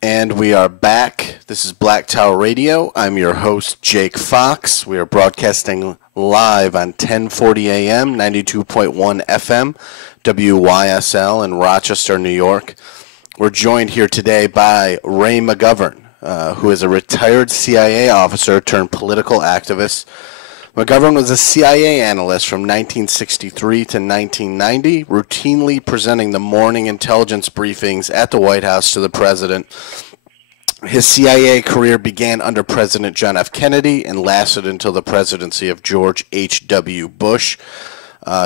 And we are back. This is Black Tower Radio. I'm your host, Jake Fox. We are broadcasting live on 1040 AM, 92.1 FM, WYSL in Rochester, New York. We're joined here today by Ray McGovern, who is a retired CIA officer turned political activist. McGovern was a CIA analyst from 1963 to 1990, routinely presenting the morning intelligence briefings at the White House to the president. His CIA career began under President John F. Kennedy and lasted until the presidency of George H.W. Bush.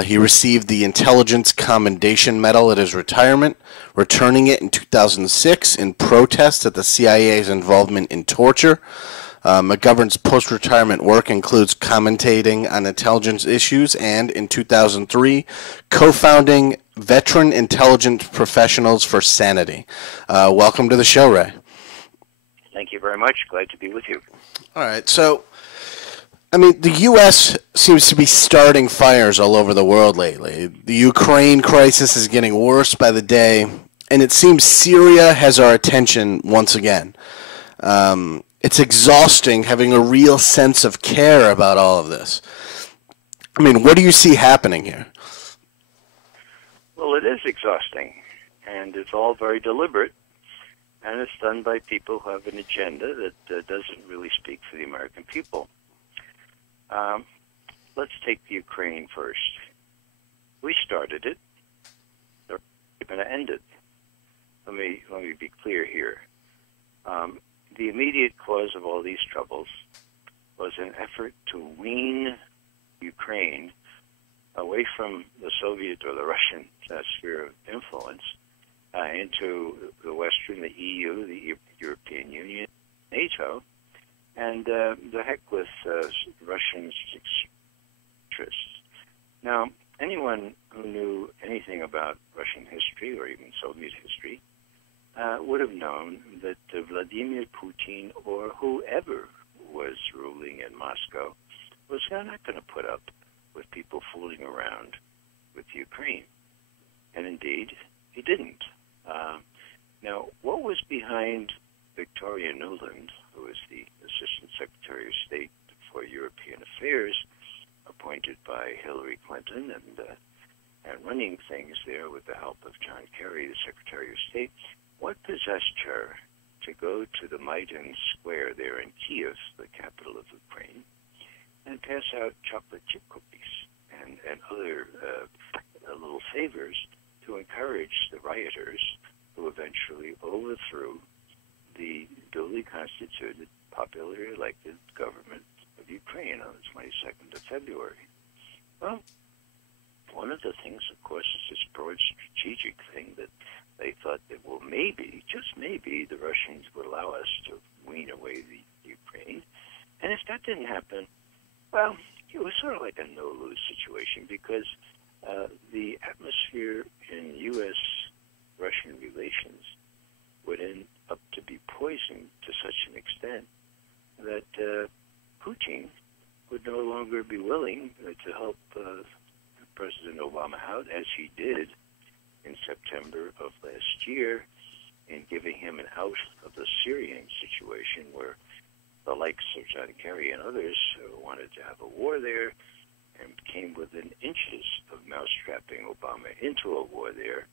He received the Intelligence Commendation Medal at his retirement, returning it in 2006 in protest at the CIA's involvement in torture. McGovern's post-retirement work includes commentating on intelligence issues and, in 2003, co-founding Veteran Intelligence Professionals for Sanity. Welcome to the show, Ray. Thank you very much. Glad to be with you. All right. So, the U.S. seems to be starting fires all over the world lately. The Ukraine crisis is getting worse by the day, and it seems Syria has our attention once again. It's exhausting having a real sense of care about all of this. What do you see happening here? Well, it is exhausting, and it's all very deliberate, and it's done by people who have an agenda that doesn't really speak for the American people. Let's take the Ukraine first. We started it. They're going to end it. Let me be clear here. The immediate cause of all these troubles was an effort to wean Ukraine away from the Soviet or the Russian sphere of influence into the Western, the EU, the European Union, NATO, and the heck with Russian interests. Now, anyone who knew anything about Russian history or even Soviet history would have known that Vladimir Putin or whoever was ruling in Moscow was not going to put up with people fooling around with Ukraine. And indeed, he didn't. Now, what was behind Victoria Nuland, who is the Assistant Secretary of State for European Affairs, appointed by Hillary Clinton and running things there with the help of John Kerry, the Secretary of State? What possessed her to go to the Maidan Square there in Kiev, the capital of Ukraine, and pass out chocolate chip cookies and other little favors to encourage the rioters who eventually overthrew the duly constituted, popularly elected government of Ukraine on the 22nd of February? Well, one of the things, of course, is this broad strategic thing that they thought that, well, maybe, just maybe, the Russians would allow us to wean away the Ukraine. And if that didn't happen, well, it was sort of like a no-lose situation because the atmosphere in U.S.-Russian relations would end up to be poisoned to such an extent that Putin would no longer be willing to help President Obama out, as he did in September of last year, in giving him an out of the Syrian situation where the likes of John Kerry and others wanted to have a war there and came within inches of mousetrapping Obama into a war there.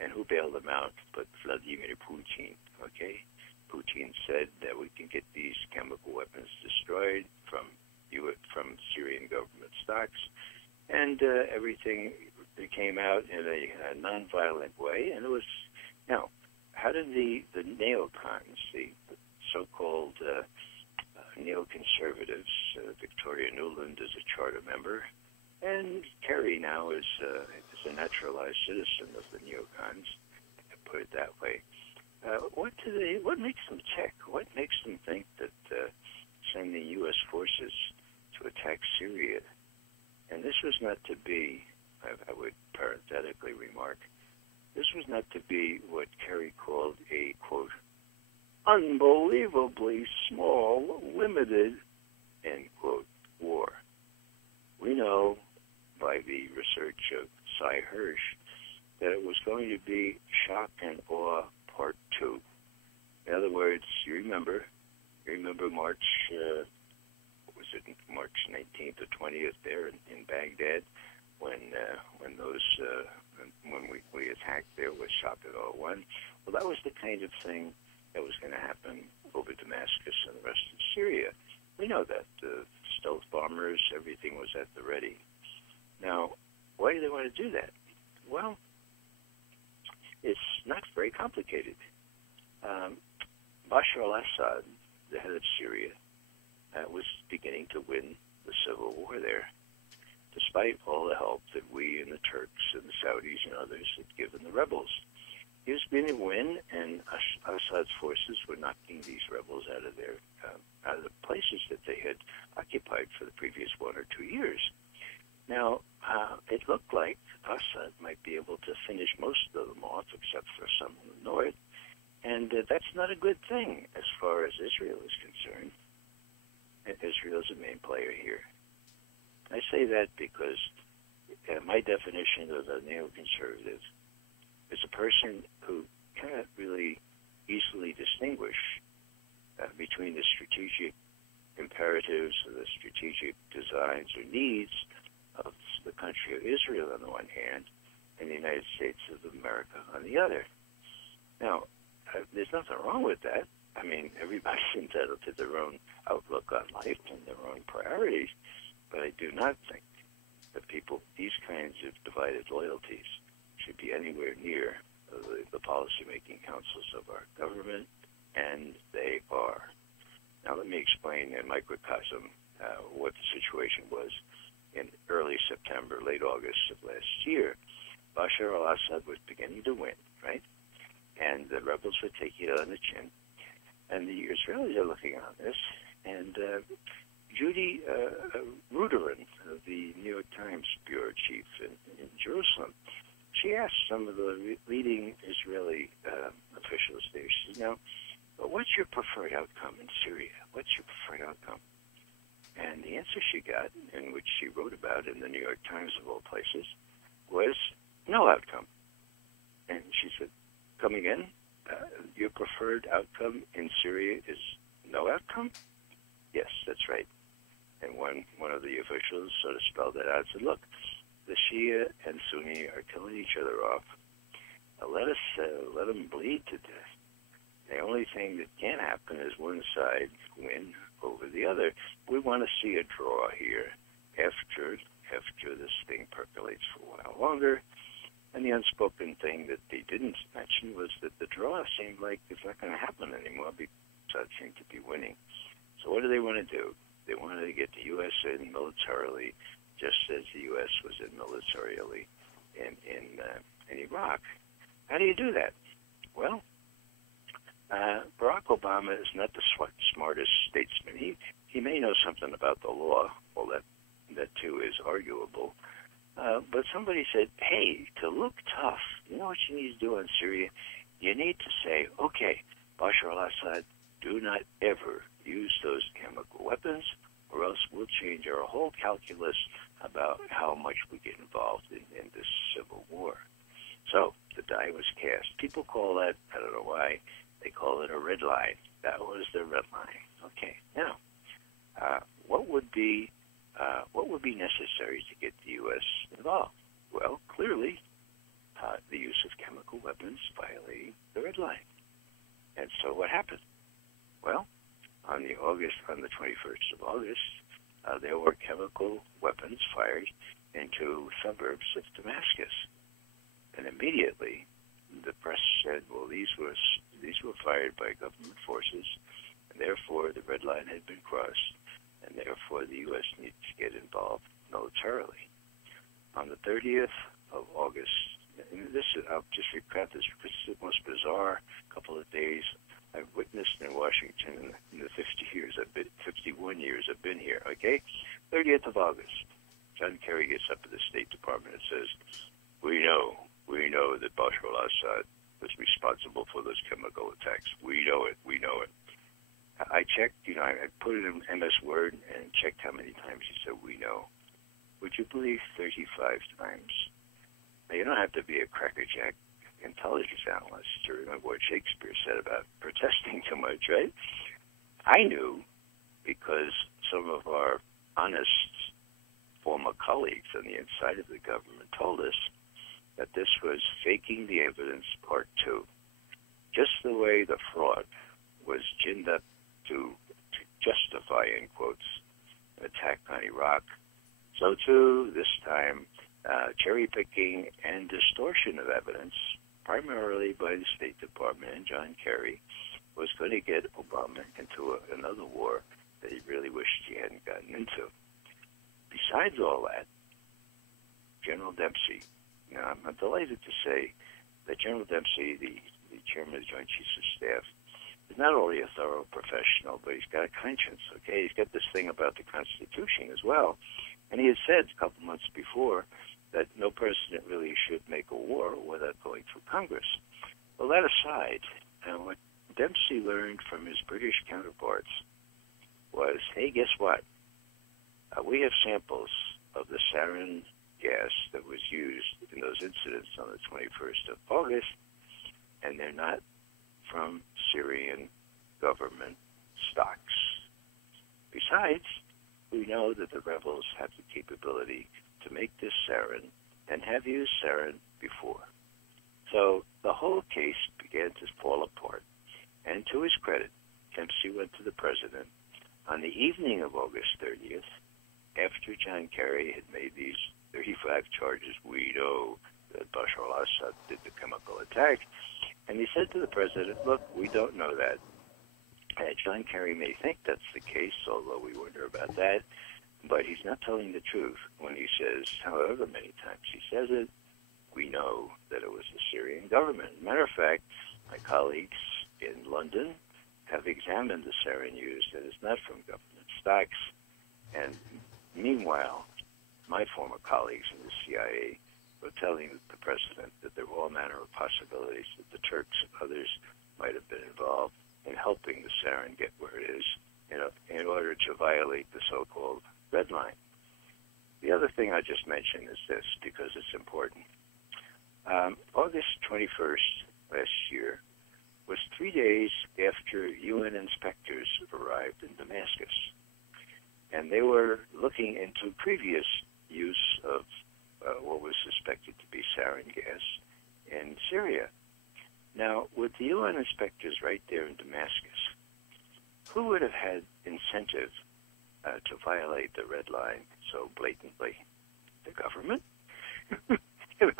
And who bailed them out but Vladimir Putin, okay? Putin said that we can get these chemical weapons destroyed from Syrian government stocks, and everything came out in a nonviolent way. And it was, now, how did the neocons, the so-called neoconservatives, Victoria Nuland is a charter member, and Kerry now is a naturalized citizen of the neocons, to put it that way. What makes them tick? What makes them think that sending U.S. forces to attack Syria, and this was not to be, I would parenthetically remark, this was not to be what Kerry called a, quote, unbelievably small, limited, end quote, war. We know by the research of Cy Hirsch that it was going to be shock and awe part 2. In other words, you remember March, what was it, March 19th or 20th there in Baghdad, when we attacked there with Shockout 01. Well, that was the kind of thing that was going to happen over Damascus and the rest of Syria. We know that. Stealth bombers, everything was at the ready. Now, why do they want to do that? Well, it's not very complicated. Bashar al-Assad, the head of Syria, was beginning to win the civil war there, despite all the help that we and the Turks and the Saudis and others had given the rebels. He was beginning to win, and Assad's forces were knocking these rebels out of the places that they had occupied for the previous 1 or 2 years. Now, it looked like Assad might be able to finish most of them off, except for some in the north, and that's not a good thing as far as Israel is concerned. Israel is a main player here. I say that because my definition of a neoconservative is a person who cannot really easily distinguish between the strategic imperatives or the strategic designs or needs of the country of Israel on the one hand and the United States of America on the other. Now, there's nothing wrong with that. I mean, everybody's entitled to their own outlook on life and their own priorities, but I do not think that these kinds of divided loyalties should be anywhere near the policy-making councils of our government, and they are. Now, let me explain in microcosm what the situation was in early September, late August of last year. Bashar al-Assad was beginning to win, right? And the rebels were taking it on the chin. And the Israelis are looking on this, and Judy Ruderin, the New York Times bureau chief in Jerusalem, she asked some of the leading Israeli officials there, she said, now, what's your preferred outcome in Syria? What's your preferred outcome? And the answer she got, in which she wrote about in the New York Times of all places, was no outcome. And she said, come again? Your preferred outcome in Syria is no outcome? Yes, that's right. And one of the officials sort of spelled that out and said, look, the Shia and Sunni are killing each other off. Let them bleed to death. The only thing that can happen is one side win over the other. We want to see a draw here after this thing percolates for a while longer. And the unspoken thing that they didn't mention was that the draw seemed like it's not going to happen anymore because Assad seemed to be winning. So what do they want to do? They wanted to get the U.S. in militarily, just as the U.S. was in militarily in Iraq. How do you do that? Well, Barack Obama is not the smartest statesman. He may know something about the law. Well, that too is arguable. But somebody said, hey, to look tough, you know what you need to do in Syria? You need to say, okay, Bashar al-Assad, do not ever use those chemical weapons, or else we'll change our whole calculus about how much we get involved in this civil war. So the die was cast. People call that, I don't know why, they call it a red line. That was the red line. Okay, now, what would be necessary to get the U.S. involved? Well, clearly, the use of chemical weapons violating the red line. And so what happened? Well, on the 21st of August, there were chemical weapons fired into suburbs of Damascus. And immediately, the press said, well, these were fired by government forces, and therefore the red line had been crossed, and therefore the U.S. needed to get involved militarily. On the 30th of August, and I'll just recap this because it's the most bizarre couple of days I've witnessed in Washington in the 51 years I've been here, okay? 30th of August, John Kerry gets up at the State Department and says, we know that Bashar al-Assad was responsible for those chemical attacks. We know it. I checked, I put it in MS Word and checked how many times he said, we know. Would you believe 35 times? Now, you don't have to be a crackerjack intelligence analyst to remember what Shakespeare said about protesting too much, right? I knew because some of our honest former colleagues on the inside of the government told us that this was faking the evidence part two. Just the way the fraud was ginned up to justify, in quotes, an attack on Iraq, so too this time cherry picking and distortion of evidence, primarily by the State Department and John Kerry, was going to get Obama into another war that he really wished he hadn't gotten into. Besides all that, General Dempsey, now I'm delighted to say that General Dempsey, the chairman of the Joint Chiefs of Staff, is not only a thorough professional, but he's got a conscience, okay? He's got this thing about the Constitution as well. And he had said a couple months before that no president really should make a war without going through Congress. Well, that aside, what Dempsey learned from his British counterparts was, hey, guess what? We have samples of the sarin gas that was used in those incidents on the 21st of August, and they're not from Syrian government stocks. Besides, we know that the rebels have the capability to make this sarin and have used sarin before. So the whole case began to fall apart. And to his credit, Dempsey went to the president on the evening of August 30th, after John Kerry had made these 35 charges. We know that Bashar al-Assad did the chemical attack. And he said to the president, look, we don't know that. John Kerry may think that's the case, although we wonder about that. But he's not telling the truth when he says, however many times he says it, we know that it was the Syrian government. Matter of fact, my colleagues in London have examined the sarin used, and it's not from government stocks. And meanwhile, my former colleagues in the CIA were telling the president that there were all manner of possibilities that the Turks and others might have been involved in helping the sarin get where it is, in order to violate the so-called red line. The other thing I just mentioned is this, because it's important. August 21st last year was 3 days after UN inspectors arrived in Damascus. And they were looking into previous use of what was suspected to be sarin gas in Syria. Now, with the UN inspectors right there in Damascus, who would have had incentive to violate the red line so blatantly? The government? It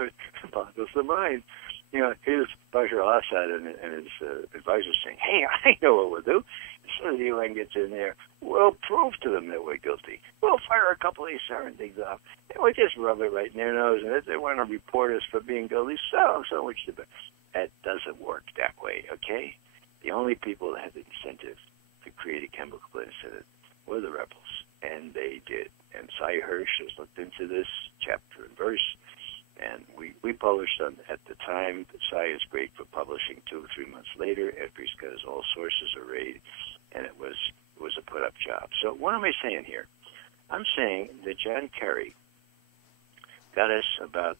boggles the mind. Here's Bashar al-Assad and his advisors saying, hey, I know what we'll do. As soon as the UN gets in there, we'll prove to them that we're guilty. We'll fire a couple of these sarin things off, and we'll just rub it right in their nose, and if they want to report us for being guilty, so much the better. That doesn't work that way, okay? The only people that had the incentive to create a chemical incident were the rebels, and they did. And Cy Hirsch has looked into this chapter and verse, and we published on at the time. Cy is great for publishing 2 or 3 months later after he's got his all sources arrayed, and it was a put-up job. So what am I saying here? I'm saying that John Kerry got us about,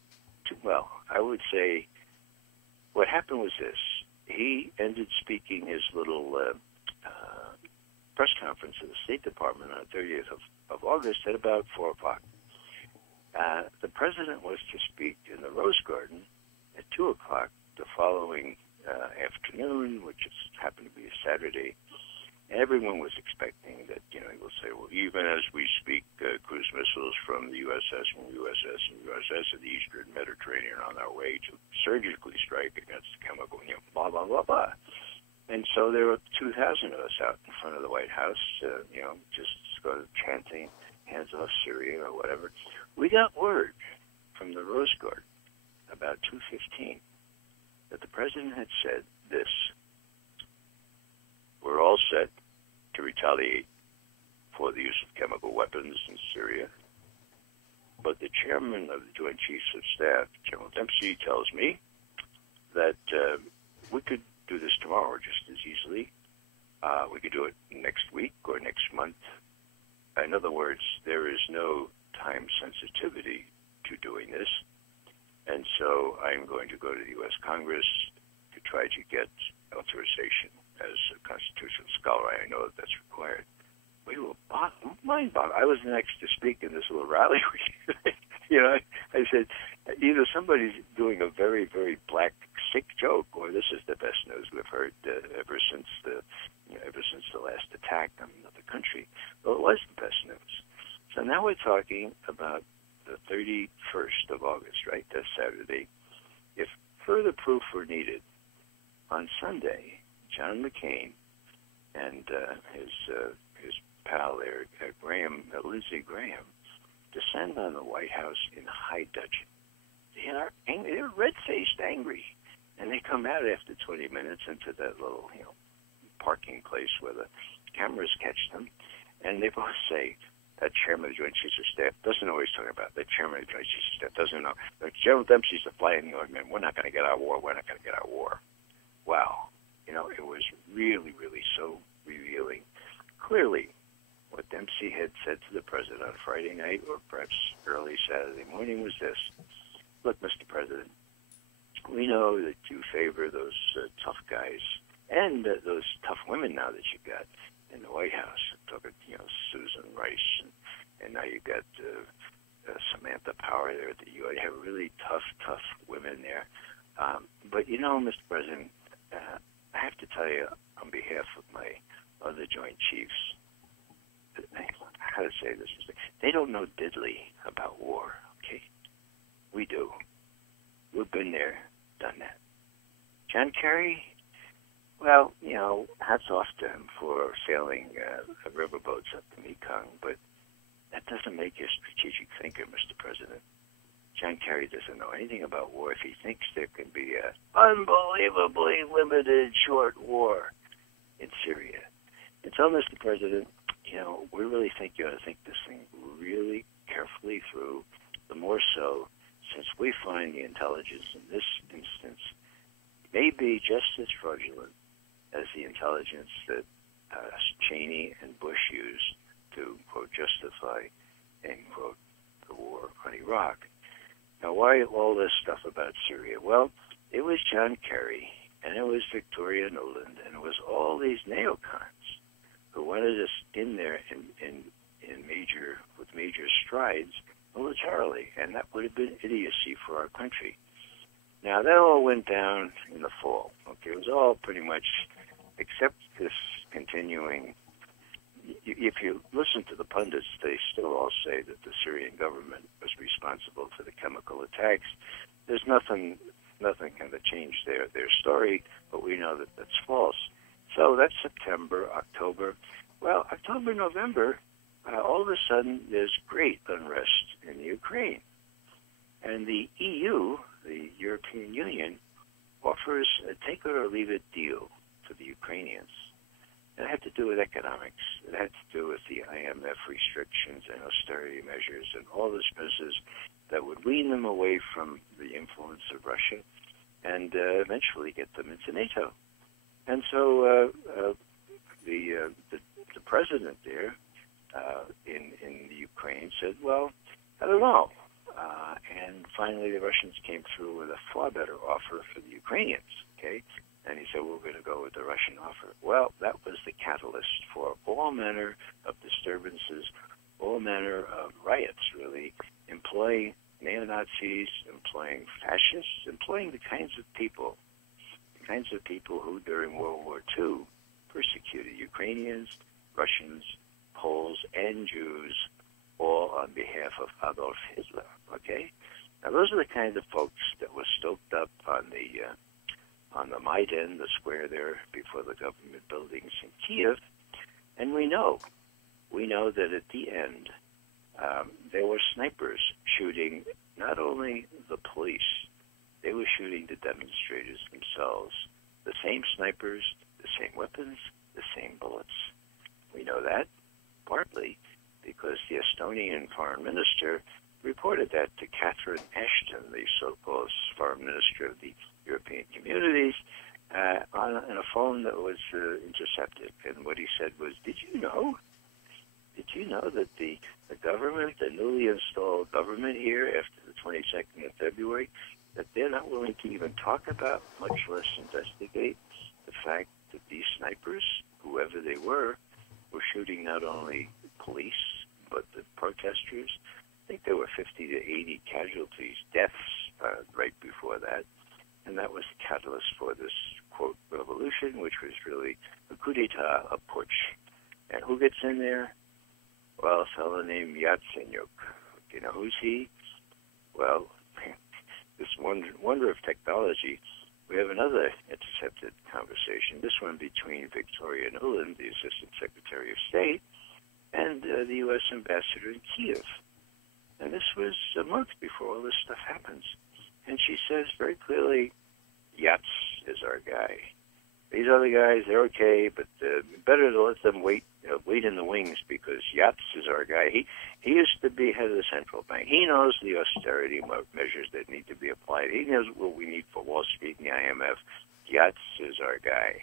I would say, what happened was this. He ended speaking his little press conference at the State Department on the 30th of August at about 4 o'clock. The president was to speak in the Rose Garden at 2 o'clock the following afternoon, which happened to be a Saturday. And everyone was expecting that, he will say, well, even as we speak, cruise missiles from the USS and the Eastern Mediterranean on our way to surgically strike against the chemical, blah, blah, blah, blah. And so there were 2,000 of us out in front of the White House, just sort of chanting, hands off Syria or whatever. We got word from the Rose Garden about 2:15 that the president had said this: we're all set to retaliate for the use of chemical weapons in Syria, but the chairman of the Joint Chiefs of Staff, General Dempsey, tells me that we could do this tomorrow just as easily. We could do it next week or next month. In other words, there is no time sensitivity to doing this. And so I'm going to go to the U.S. Congress to try to get authorization. As a constitutional scholar, I know that that's required. We were mind-boggling. I was next to speak in this little rally. I said, either somebody's doing a very, very black, sick joke, or this is the best news we've heard ever since the last attack on the country. Well, it was the best news. So now we're talking about the 31st of August, right? That's Saturday. If further proof were needed, on Sunday, John McCain and his pal there, Lindsey Graham, descend on the White House in high dudgeon. They are angry. They're red-faced angry. And they come out after 20 minutes into that little, parking place where the cameras catch them. And they both say, that chairman of the Joint Chiefs of Staff doesn't know what he's talking about. The chairman of the Joint Chiefs of Staff doesn't know. General Dempsey's the fly in the ointment. We're not going to get our war. We're not going to get our war. Wow. It was really, really so revealing. Clearly, what Dempsey had said to the president on Friday night or perhaps early Saturday morning was this: look, Mr. President, we know that you favor those tough guys and those tough women now that you got in the White House. I'm talking, Susan Rice, and now you got Samantha Power there at the UN. You have really tough women there. But Mr. President, I have to tell you on behalf of my other Joint Chiefs, how to say this? They don't know diddly about war. Okay, we do. We've been there, done that. John Kerry, well, hats off to him for sailing riverboats up the Mekong, but that doesn't make you a strategic thinker, Mr. President. John Kerry doesn't know anything about war if he thinks there can be an unbelievably limited short war in Syria. And so, Mr. President, we really think you ought to think this thing really carefully through, the more so since we find the intelligence in this instance may be just as fraudulent as the intelligence that Cheney and Bush used to, quote, justify, end quote, the war on Iraq. Now, why all this stuff about Syria? Well, it was John Kerry, and it was Victoria Nuland, and it was all these neocons who wanted us in there with major strides militarily, and that would have been idiocy for our country. Now, that all went down in the fall. Okay, it was all pretty much, except this continuing. If you listen to the pundits, they still all say that the Syrian government was responsible for the chemical attacks. There's nothing kind of changed their story, but we know that that's false. So that's September, October. Well, October, November, all of a sudden there's great unrest in the Ukraine. And the EU, the European Union, offers a take-it-or-leave-it deal to the Ukrainians. It had to do with economics. It had to do with the IMF restrictions and austerity measures and all this business that would wean them away from the influence of Russia and eventually get them into NATO. And so the president there in the Ukraine said, well, I don't know. And finally the Russians came through with a far better offer for the Ukrainians, okay? And he said, we're going to go with the Russian offer. Well, that was the catalyst for all manner of disturbances, all manner of riots, really, employing neo-Nazis, employing fascists, employing the kinds of people who during World War II persecuted Ukrainians, Russians, Poles, and Jews, all on behalf of Adolf Hitler, okay? Now, those are the kind of folks that were stoked up on the Maidan, the square there before the government buildings in Kiev, and we know that at the end there were snipers shooting not only the police, they were shooting the demonstrators themselves. The same snipers, the same weapons, the same bullets. We know that partly because the Estonian foreign minister reported that to Catherine Ashton, the so-called foreign minister of the European communities, on a phone that was intercepted. And what he said was, did you know that the government, the newly installed government here after the 22nd of February, that they're not willing to even talk about, much less investigate, the fact that these snipers, whoever they were shooting not only police, but the protesters. I think there were 50 to 80 casualties, deaths, right before that. And that was the catalyst for this, quote, revolution, which was really a coup d'etat, a putsch. And who gets in there? Well, a fellow named Yatsenyuk. You know who's he? Well, this wonder of technology, we have another intercepted conversation, this one between Victoria Nuland, the Assistant Secretary of State, and the U.S. Ambassador in Kiev. And this was a month before all this stuff happens. And she says very clearly, Yats is our guy. These other guys, they're okay, but better to let them wait in the wings, because Yats is our guy. He used to be head of the central bank. He knows the austerity measures that need to be applied. He knows what we need for Wall Street and the IMF. Yats is our guy.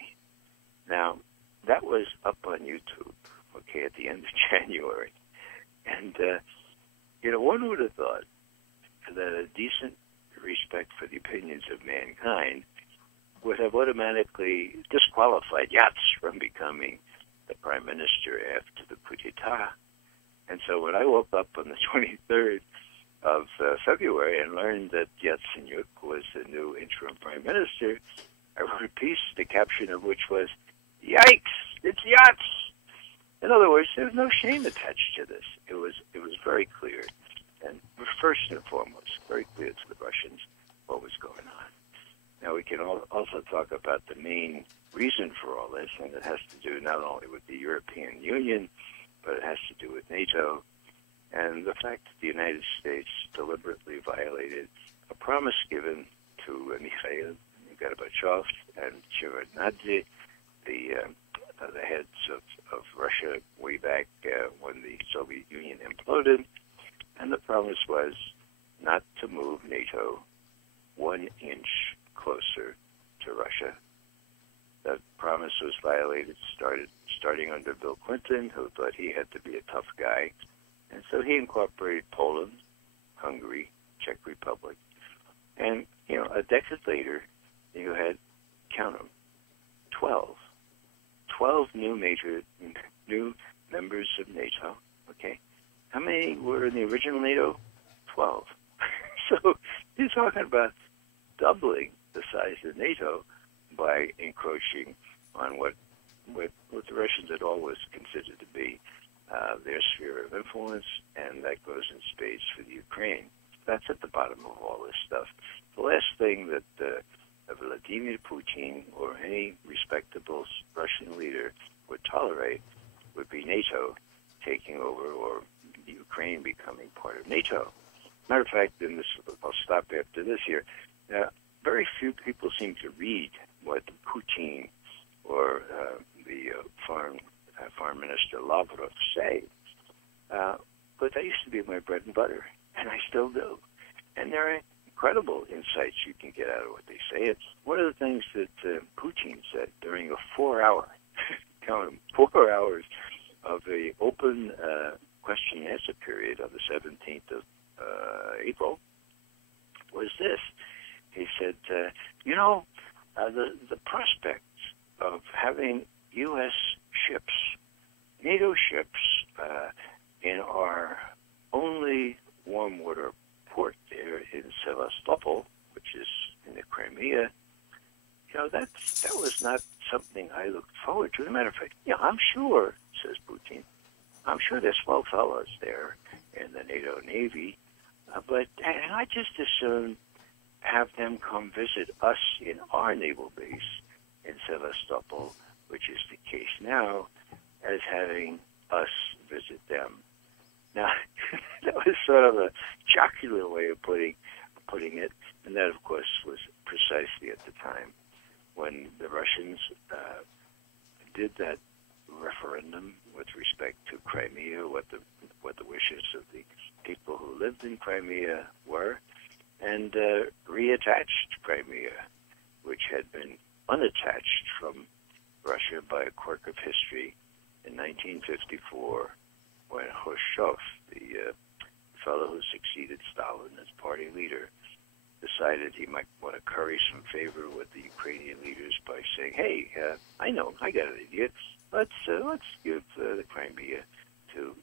Now, that was up on YouTube, okay, at the end of January. And, one would have thought that a decent respect for the opinions of mankind would have automatically disqualified Yats from becoming the prime minister after the coup d'etat. And so when I woke up on the 23rd of February and learned that Yatsenyuk was the new interim prime minister, I wrote a piece, the caption of which was, "Yikes, it's Yats!" In other words, there was no shame attached to this. It was very clear, and first and foremost, very clear to the Russians what was going on. Now, we can also talk about the main reason for all this, and it has to do not only with the European Union, but it has to do with NATO, and the fact that the United States deliberately violated a promise given to Mikhail Gorbachev and Shevardnadze, the heads of Russia way back when the Soviet Union imploded, and the promise was not to move NATO 1 inch closer to Russia. That promise was violated starting under Bill Clinton, who thought he had to be a tough guy. And so he incorporated Poland, Hungary, Czech Republic. And, a decade later, you had, count them, 12 new members of NATO, okay? How many were in the original NATO? 12. So you're talking about doubling the size of NATO by encroaching on what the Russians had always considered to be their sphere of influence, and that goes in spades for the Ukraine. That's at the bottom of all this stuff. The last thing that Vladimir Putin or any respectable Russian leader would tolerate would be NATO taking over or the Ukraine becoming part of NATO. Matter of fact, and I'll stop after this here. Very few people seem to read what Putin or the Foreign Minister Lavrov say. But that used to be my bread and butter, and I still do. And there are incredible insights you can get out of what they say. It's one of the things that Putin said during a 4-hour, count them, 4 hours of the open question and answer period on the 17th of April, was this. He said, the prospect of having U.S. ships, NATO ships, in our only warm water port there in Sevastopol, which is in the Crimea, that was not something I looked forward to. As a matter of fact, I'm sure, says Putin, I'm sure there's 12 fellows there in the NATO Navy, but I just as soon have them come visit us in our naval base in Sevastopol, which is the case now, as having us visit them. Now, that was sort of a jocular way of putting it, and that, of course, was precisely at the time when the Russians did that referendum with respect to Crimea, what the wishes of the people who lived in Crimea were, and reattached Crimea, which had been unattached from Russia by a quirk of history in 1954, when Khrushchev, the fellow who succeeded Stalin as party leader, decided he might want to curry some favor with the Ukrainian leaders by saying, "Hey, I know, I got an idea. Let's give the Crimea to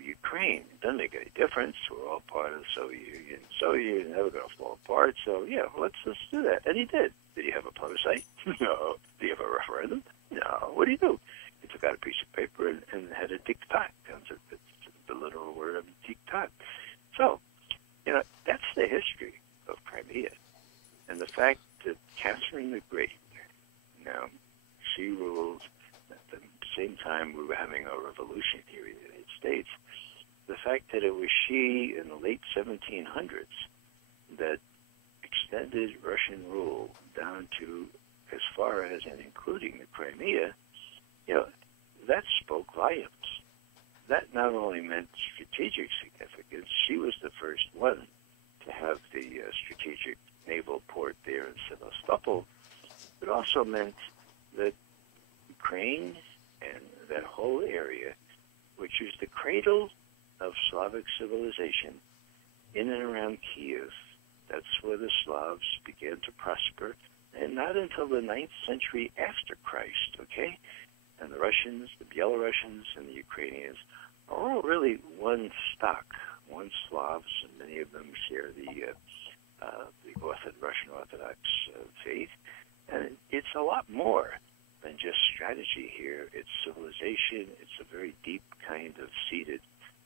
Ukraine. It doesn't make any difference. We're all part of the Soviet Union. Soviet Union never going to fall apart. So yeah, let's do that." And he did. Did he have a plebiscite? No. Did he have a referendum? No. What did he do? He took out a piece of paper and had a diktat. It's the literal word of diktat. So, that's the history of Crimea. And the fact that Catherine the Great, she ruled at the same time we were having a revolution here in the United States, the fact that it was she in the late 1700s that extended Russian rule down to as far as and including the Crimea, that spoke volumes. That not only meant strategic significance, she was the first one to have the strategic naval port there in Sevastopol, but also meant that Ukraine and that whole area, which is the cradle of Slavic civilization in and around Kiev, that's where the Slavs began to prosper, and not until the 9th century after Christ, okay? And the Russians, the Belarusians, and the Ukrainians are all really one stock, one Slavs, and many of them share the Russian Orthodox faith. And it's a lot more than just strategy here. It's civilization. It's a very deep kind of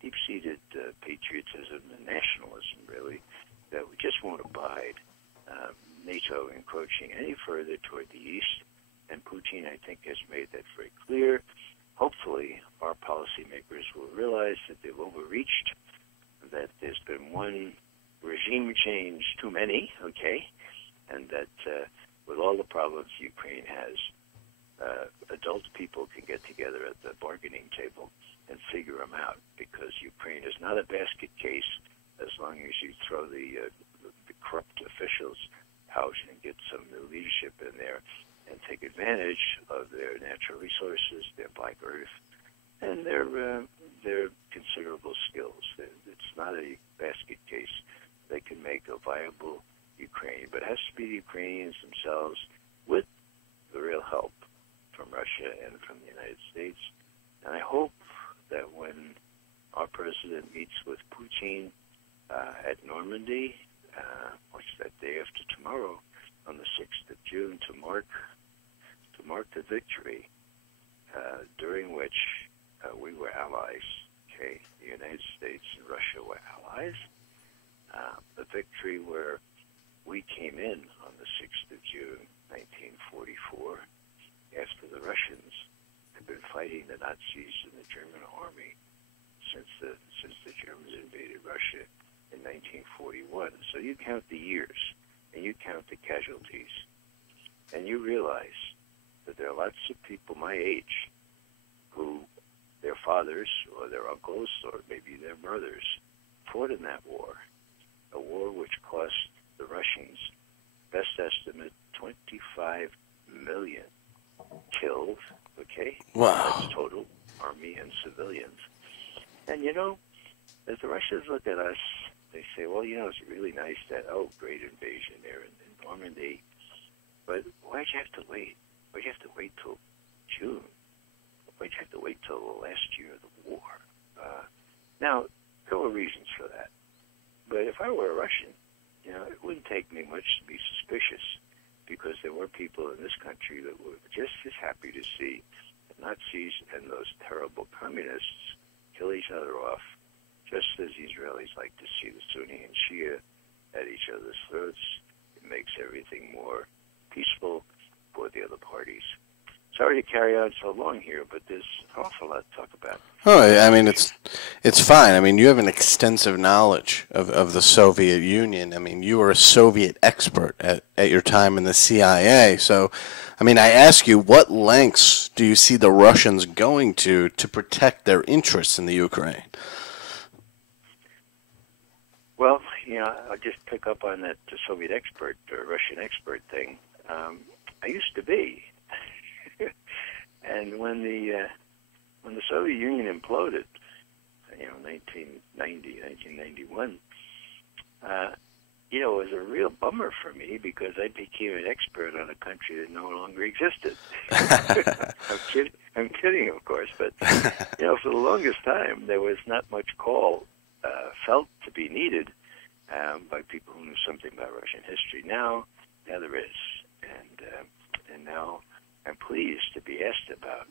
deep-seated patriotism and nationalism, really, that we just won't abide NATO encroaching any further toward the east. And Putin, I think, has made that very clear. Hopefully, our policymakers will realize that they've overreached, that there's been one regime change too many, okay, and that with all the problems Ukraine has, adult people can get together at the bargaining table and figure them out, because Ukraine is not a basket case as long as you throw the corrupt officials out and get some new leadership in there and take advantage of their natural resources, their black earth, and their considerable skills. It's not a basket case. They can make a viable Ukraine, but it has to be the Ukrainians themselves with the real help from Russia and from the United States. And I hope that when our president meets with Putin at Normandy, which is that day after tomorrow, on the 6th of June, to mark the victory, during which we were allies. Okay, the United States and Russia were allies. The victory where we came in on the 6th of June, 1944, after the Russians had been fighting the Nazis and the German army since the Germans invaded Russia in 1941. So you count the years, and you count the casualties, and you realize that there are lots of people my age who their fathers or their uncles or maybe their brothers fought in that war, a war which cost the Russians, best estimate, 25 million killed, okay? Wow. That's total, army and civilians. And as the Russians look at us, they say, well, it's really nice that, great invasion there in Normandy, but why'd you have to wait? Why'd you have to wait till June? Why'd you have to wait till the last year of the war? Now, there were reasons for that. But if I were a Russian, it wouldn't take me much to be suspicious, because there were people in this country that were just as happy to see the Nazis and those terrible communists kill each other off, just as Israelis like to see the Sunni and Shia at each other's throats. It makes everything more peaceful for the other parties. Sorry to carry on so long here, but there's an awful lot to talk about. Oh, I mean, it's fine. I mean, you have an extensive knowledge of the Soviet Union. I mean, you were a Soviet expert at your time in the CIA. So, I mean, I ask you, what lengths do you see the Russians going to protect their interests in the Ukraine? Well, I'll just pick up on that Soviet expert or Russian expert thing. I used to be. And when the Soviet Union imploded, 1990, 1991, it was a real bummer for me because I became an expert on a country that no longer existed. I'm kidding, of course, but for the longest time there was not much call felt to be needed by people who knew something about Russian history. Now there is, and now I'm pleased to be asked about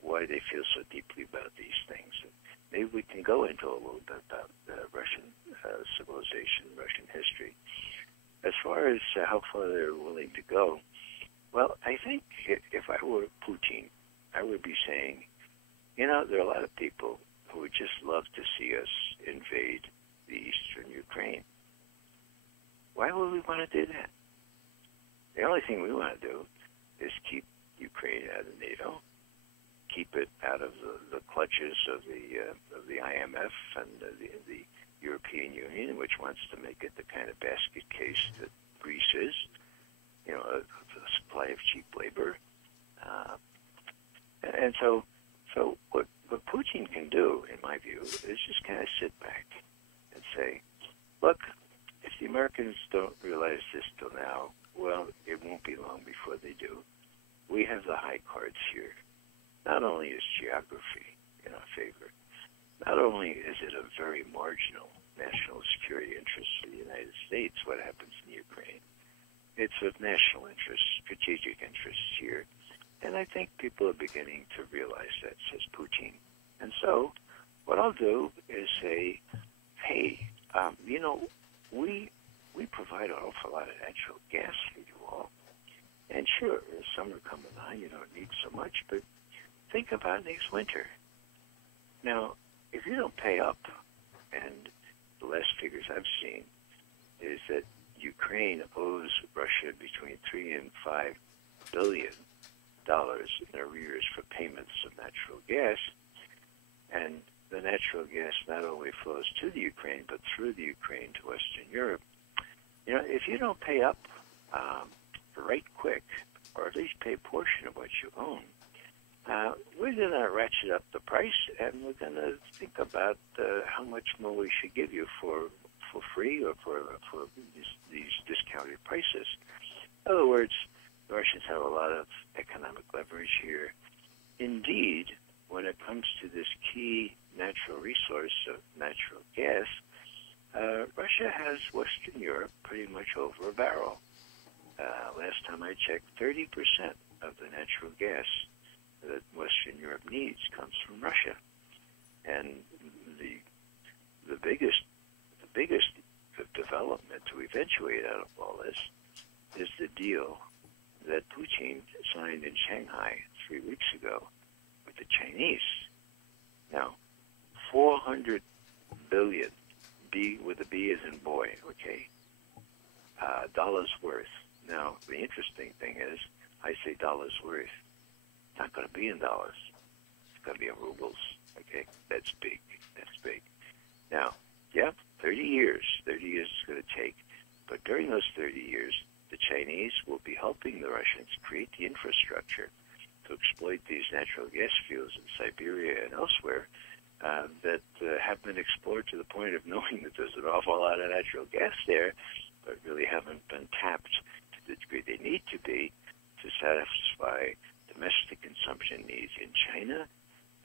why they feel so deeply about these things. And maybe we can go into a little bit about Russian civilization, Russian history. As far as how far they're willing to go, well, I think if I were Putin, I would be saying, there are a lot of people who would just love to see us invade the eastern Ukraine. Why would we want to do that? The only thing we want to do is keep Ukraine out of NATO, keep it out of the clutches of the IMF and the European Union, which wants to make it the kind of basket case that Greece is, a supply of cheap labor. And so what Putin can do, in my view, is just kind of sit back and say, look, if the Americans don't realize this till now, well, it won't be long before they do. We have the high cards here. Not only is geography in our favor, not only is it a very marginal national security interest for the United States, what happens in Ukraine, it's of national interest, strategic interests here. And I think people are beginning to realize that, says Putin. And so what I'll do is say, hey, we provide an awful lot of natural gas for you all. And sure, the summer coming on, you don't need so much, but think about next winter. Now, if you don't pay up, and the last figures I've seen is that Ukraine owes Russia between $3 and $5 billion in arrears for payments of natural gas, and the natural gas not only flows to the Ukraine, but through the Ukraine to Western Europe. If you don't pay up right quick, or at least pay a portion of what you own, we're going to ratchet up the price, and we're going to think about how much more we should give you for free or for these discounted prices. In other words, the Russians have a lot of economic leverage here. Indeed, when it comes to this key natural resource of natural gas, Russia has Western Europe pretty much over a barrel. Last time I checked, 30% of the natural gas that Western Europe needs comes from Russia. And the biggest development to eventuate out of all this is the deal that Putin signed in Shanghai 3 weeks ago with the Chinese. Now, 400 billion, B with a B as in boy, okay, dollars worth. Now, the interesting thing is, I say dollars worth. It's not going to be in dollars. It's going to be in rubles, okay? That's big. That's big. Now, 30 years. 30 years is going to take. But during those 30 years, the Chinese will be helping the Russians create the infrastructure to exploit these natural gas fields in Siberia and elsewhere that have been explored to the point of knowing that there's an awful lot of natural gas there, but really haven't been tapped to the degree they need to be to satisfy domestic consumption needs in China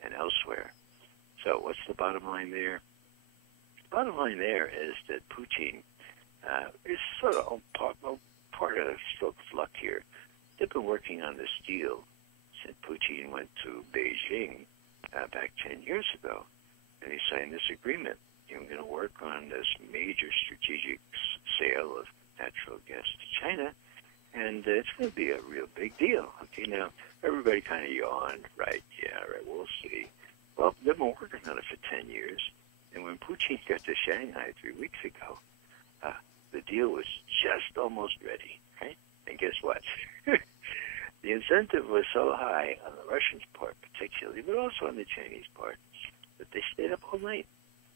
and elsewhere. So what's the bottom line there? The bottom line there is that Putin is sort of part of stroke of luck here. They've been working on this deal since Putin went to Beijing back 10 years ago, and he signed this agreement. We're going to work on this major strategic sale of natural gas to China, and it's going to be a real big deal. Okay, now, everybody kind of yawned, right? Yeah, right, we'll see. Well, they've been working on it for 10 years, and when Putin got to Shanghai 3 weeks ago, the deal was just almost ready, right? And guess what? The incentive was so high on the Russians' part particularly, but also on the Chinese part, that they stayed up all night.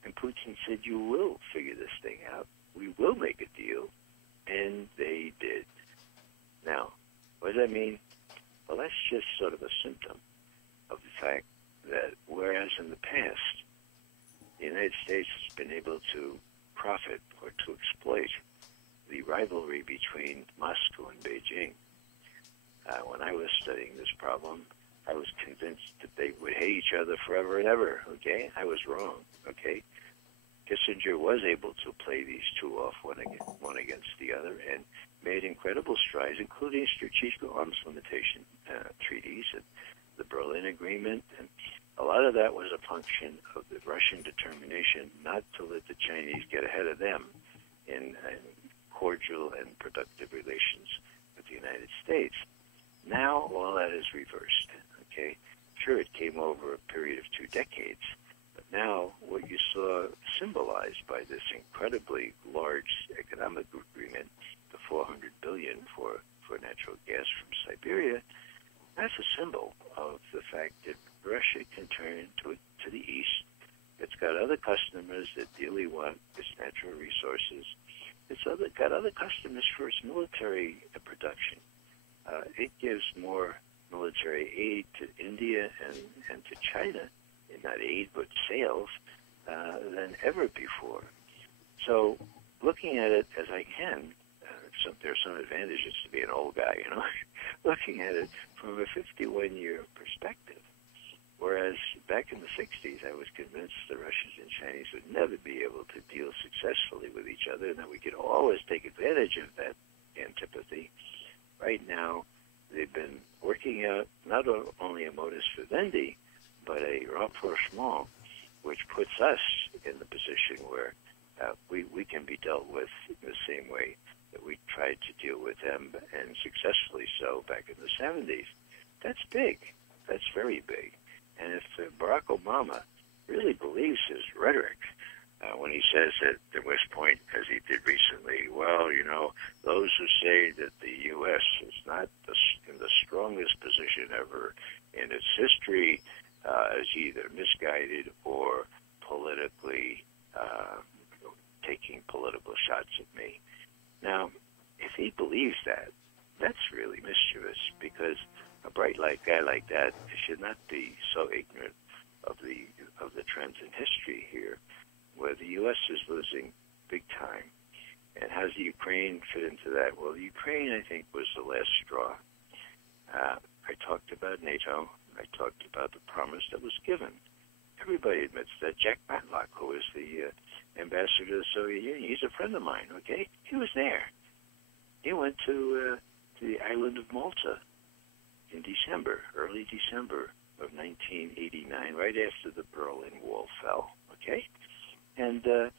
And Putin said, you will figure this thing out. We will make a deal. And they did. Now, what does that mean? Well, that's just sort of a symptom of the fact that whereas in the past, the United States has been able to profit or to exploit the rivalry between Moscow and Beijing. When I was studying this problem, I was convinced that they would hate each other forever and ever, okay? I was wrong, okay? Kissinger was able to play these two off one against the other and made incredible strides, including strategic arms limitation treaties and the Berlin Agreement. And a lot of that was a function of the Russian determination not to let the Chinese get ahead of them in cordial and productive relations with the United States. Now all that is reversed, okay? Sure, it came over a period of 2 decades, but now what you saw symbolized by this incredibly large economic agreement, the $400 billion for natural gas from Siberia, that's a symbol of the fact that Russia can turn to the east. It's got other customers that really want its natural resources. It's got other customers for its military production. It gives more military aid to India and to China, not aid but sales, than ever before. So looking at it as I can, there are some advantages to be an old guy, you know, looking at it from a 51-year perspective. Whereas back in the 60s, I was convinced the Russians and Chinese would never be able to deal successfully with each other and that we could always take advantage of that antipathy. Right now, they've been working out not only a modus vivendi, but a rapprochement, which puts us in the position where we can be dealt with in the same way that we tried to deal with them, and successfully so, back in the 70s. That's big. That's very big. And if Barack Obama really believes his rhetoric when he says at West Point, as he did recently, well, you know, those who say that the U.S. is not in the strongest position ever in its history is either misguided or politically taking political shots at me. Now, if he believes that, that's really mischievous, because a bright light guy like that should not be so ignorant of the trends in history here, where the U.S. is losing big time. And how does the Ukraine fit into that? Well, the Ukraine, I think, was the last straw. I talked about NATO. I talked about the promise that was given. Everybody admits that. Jack Matlock, who is the ambassador to the Soviet Union, he's a friend of mine, okay? He was there. He went to the island of Malta in December, early December of 1989, right after the Berlin Wall fell, okay? And the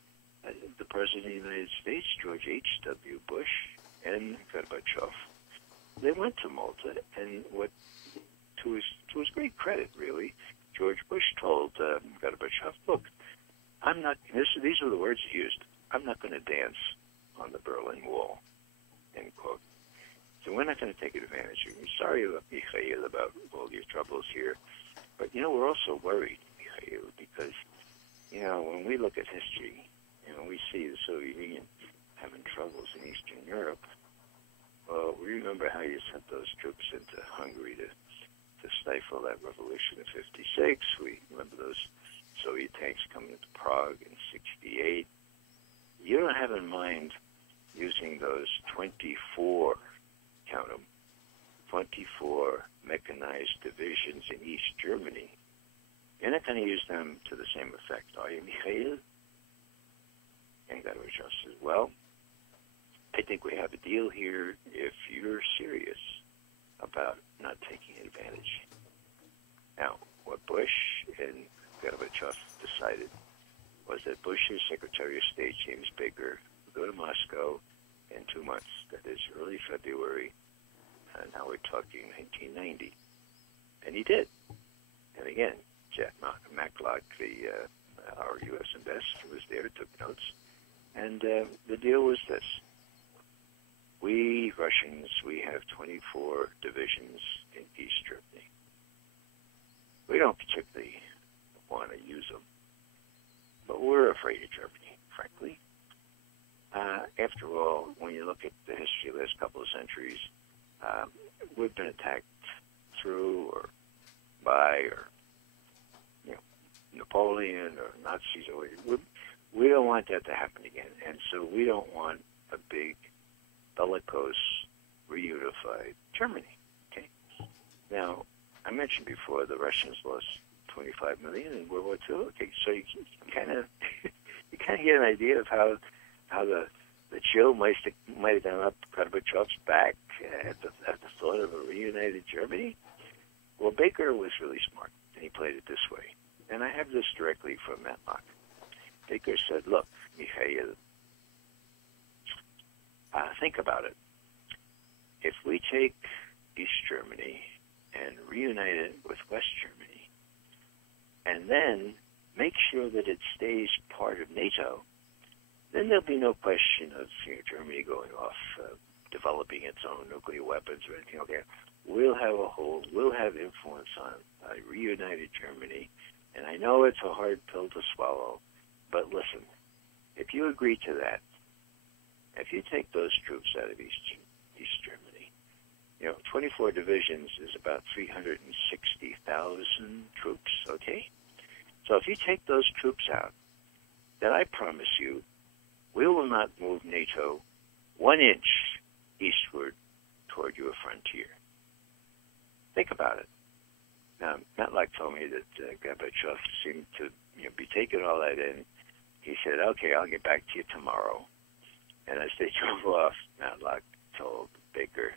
President of the United States, George H.W. Bush, and Gorbachev, they went to Malta, and to his great credit, really, George Bush told Gorbachev, look, these are the words he used, I'm not going to dance on the Berlin Wall, end quote. So we're not going to take advantage of you. Sorry, Mikhail, about all your troubles here. But, you know, we're also worried, Mikhail, because, you know, when we look at history, and when we see the Soviet Union having troubles in Eastern Europe, well, we remember how you sent those troops into Hungary to stifle that revolution in 56. We remember those Soviet tanks coming into Prague in 68. You don't have in mind using those 24, count them, 24 mechanized divisions in East Germany. You're not going to use them to the same effect, are you, Mikhail? And Gorbachev says, well, I think we have a deal here if you're serious about not taking advantage. Now, what Bush and Gorbachev decided was that Bush's Secretary of State, James Baker, would go to Moscow in 2 months, that is early February, now we're talking 1990. And he did. And again, Jack Matlock, our U.S. ambassador, was there, took notes. And the deal was this. We Russians, we have 24 divisions in East Germany. We don't particularly want to use them, but we're afraid of Germany, frankly. After all, when you look at the history of the last couple of centuries, we've been attacked through or by or Napoleon or Nazis. We don't want that to happen again, and so we don't want a big bellicose, reunified Germany. Okay. Now, I mentioned before the Russians lost 25 million in World War II. Okay, so you kind of get an idea of how the chill might have gone up Gorbachev's back at the thought of a reunited Germany. Well, Baker was really smart, and he played it this way. And I have this directly from Matlock. Baker said, "Look, Mikhail, think about it. If we take East Germany and reunite it with West Germany, and then make sure that it stays part of NATO, then there'll be no question of Germany going off, developing its own nuclear weapons or anything like that. We'll have a hold, we'll have influence on a reunited Germany. And I know it's a hard pill to swallow, but listen, if you agree to that, if you take those troops out of East Germany, 24 divisions is about 360,000 troops, okay? So if you take those troops out, then I promise you, we will not move NATO 1 inch eastward toward your frontier. Think about it. Now, Matlock told me that Gorbachev seemed to be taking all that in. He said, "Okay, I'll get back to you tomorrow." And as they drove off, Matlock told Baker,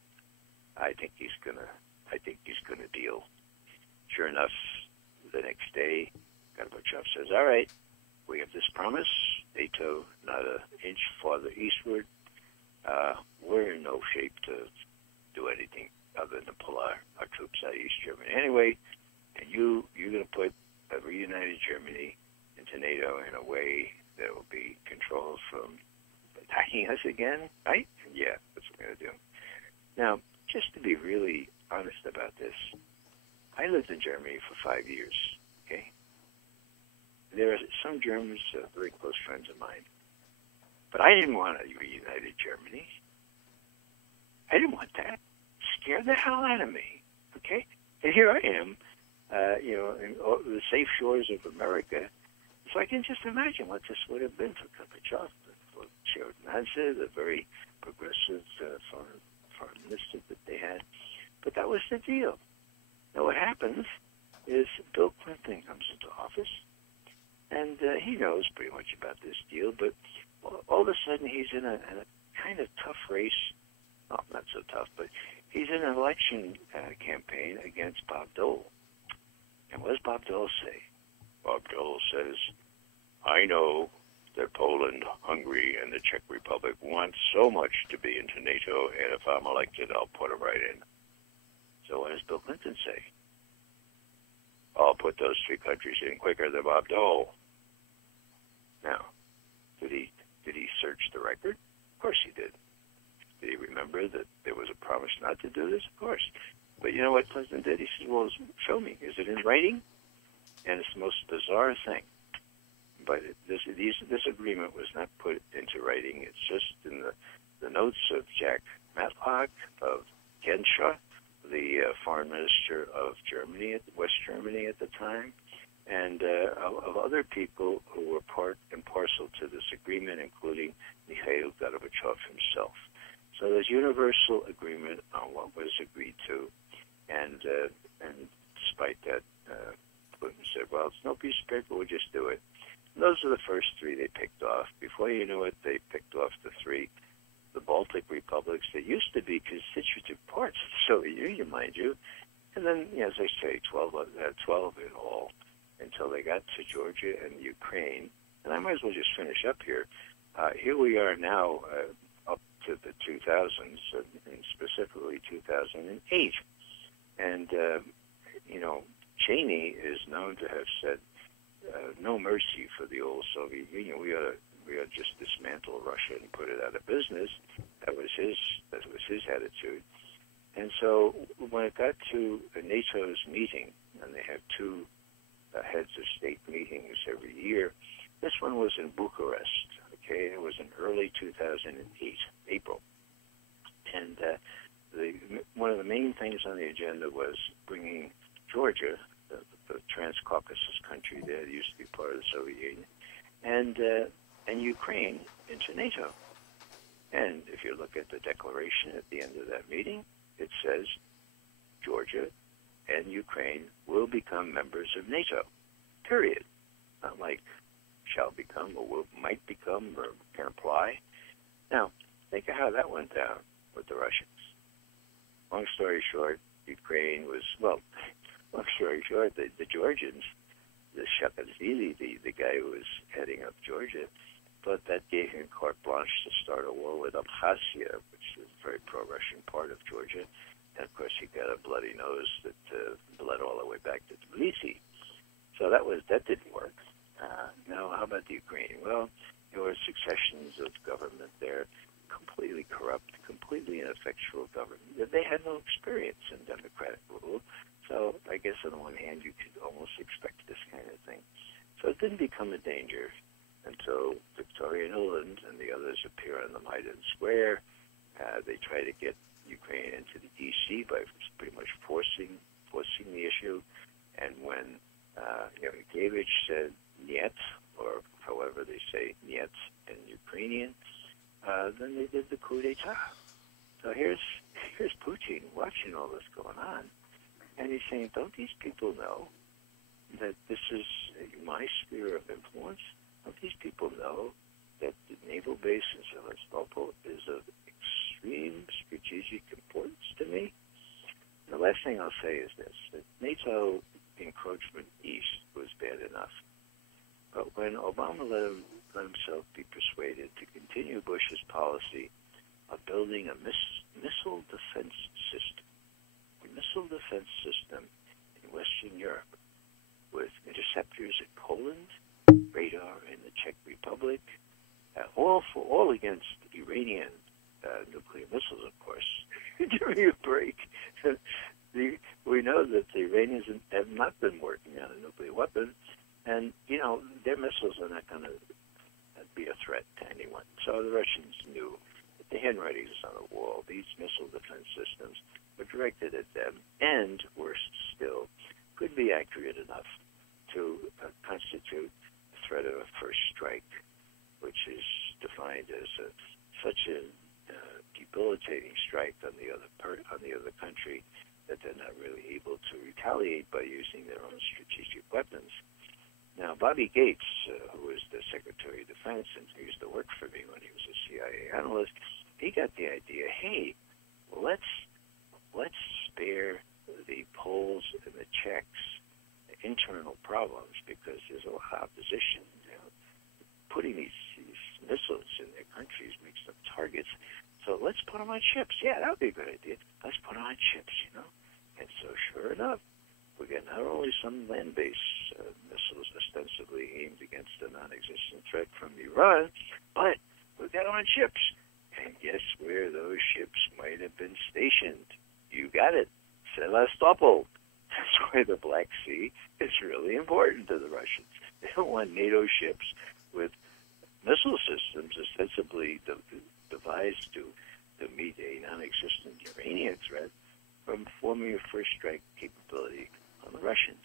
I think he's gonna deal." Sure enough, the next day, Gorbachev says, "All right, we have this promise. NATO not an inch farther eastward. We're in no shape to do anything other than to pull our troops out of East Germany anyway. And you're going to put a reunited Germany into NATO in a way that will be controlled from attacking us again, right? Yeah, that's what we're going to do." Now, just to be really honest about this, I lived in Germany for 5 years, okay? There are some Germans, very close friends of mine, but I didn't want a reunited Germany. I didn't want that. It scared the hell out of me, okay? And here I am, in the safe shores of America. So I can just imagine what this would have been for Gorbachev, for Shevardnadze, the very progressive foreign minister that they had. But that was the deal. Now what happens is Bill Clinton comes into office, and he knows pretty much about this deal, but all of a sudden he's in a kind of tough race. Well, not so tough, but he's in an election campaign against Bob Dole. And what does Bob Dole say? Bob Dole says, "I know that Poland, Hungary, and the Czech Republic want so much to be into NATO, and if I'm elected, I'll put them right in." So what does Bill Clinton say? "I'll put those 3 countries in quicker than Bob Dole." Now, did he search the record? Of course he did. Did he remember that there was a promise not to do this? Of course. But you know what Clinton did? He said, "Well, show me. Is it in writing?" And it's the most bizarre thing. But this agreement was not put into writing. It's just in the notes of Jack Matlock, of Genscher, the foreign minister of Germany, West Germany at the time, and of other people who were part and parcel to this agreement, including Mikhail Gorbachev himself. So there's universal agreement on what was agreed to, and despite that, Clinton said, "Well, it's no piece of paper, we'll just do it." And those are the first 3 they picked off. Before you knew it, they picked off the 3, the Baltic republics that used to be constitutive parts of the Soviet Union, mind you. And then, as I say, 12 in all, until they got to Georgia and Ukraine. And I might as well just finish up here. Here we are now up to the 2000s, and specifically 2008. And, Cheney is known to have said, "No mercy for the old Soviet Union. We ought to just dismantle Russia and put it out of business." That was his attitude. And so when it got to NATO's meeting, and they have 2 heads of state meetings every year, this one was in Bucharest. Okay, it was in early 2008, April, and one of the main things on the agenda was bringing Georgia, the Trans-Caucasus country that used to be part of the Soviet Union, and Ukraine into NATO. And if you look at the declaration at the end of that meeting, it says Georgia and Ukraine will become members of NATO, period. Not like shall become or might become or can apply. Now, think of how that went down with the Russians. Long story short, Ukraine was, long story short, the Georgians, the Shakazili, the guy who was heading up Georgia, but that gave him carte blanche to start a war with Abkhazia, which is a very pro-Russian part of Georgia. And, of course, he got a bloody nose that bled all the way back to Tbilisi. So that didn't work. Now, how about the Ukraine? Well, there were successions of government there, completely corrupt, completely ineffectual government. They had no experience in democratic rule. So I guess on the one hand, you could almost expect this kind of thing. So it didn't become a danger until Victoria Nuland and the others appear on the Maidan Square. They try to get Ukraine into the D.C. by pretty much forcing the issue. And when Yanukovych said "niet," or however they say "niet" in Ukrainian, then they did the coup d'etat. So here's Putin watching all this going on, and he's saying, "Don't these people know that this is my sphere of influence? Don't these people know that the naval base in Sevastopol is of extreme strategic importance to me?" And the last thing I'll say is this: that NATO encroachment east was bad enough. But when Obama let himself be persuaded to continue Bush's policy of building a missile defense system in Western Europe with interceptors in Poland, radar in the Czech Republic, all against Iranian nuclear missiles, of course, during a break. We know that the Iranians have not been working on a nuclear weapon, and, their missiles are not going to be a threat to anyone. So the Russians knew that the handwriting is on the wall. These missile defense systems were directed at them, and, worse still, could be accurate enough to constitute the threat of a first strike, which is defined as such a debilitating strike on the other country that they're not really able to retaliate by using their own strategic weapons. Now, Bobby Gates, who was the Secretary of Defense and who used to work for me when he was a CIA analyst, he got the idea, hey, let's spare the Poles and the Czechs internal problems because there's a lot of opposition. Putting these missiles in their countries makes them targets. So let's put them on ships. Yeah, that would be a good idea. Let's put them on ships, And so sure enough, we get not only some land-based missiles ostensibly aimed against a non-existent threat from Iran, but we got them on ships. And guess where those ships might have been stationed? You got it. Sevastopol. That's why the Black Sea is really important to the Russians. They don't want NATO ships with missile systems ostensibly devised to meet a non-existent Iranian threat from forming a first strike capability on the Russians.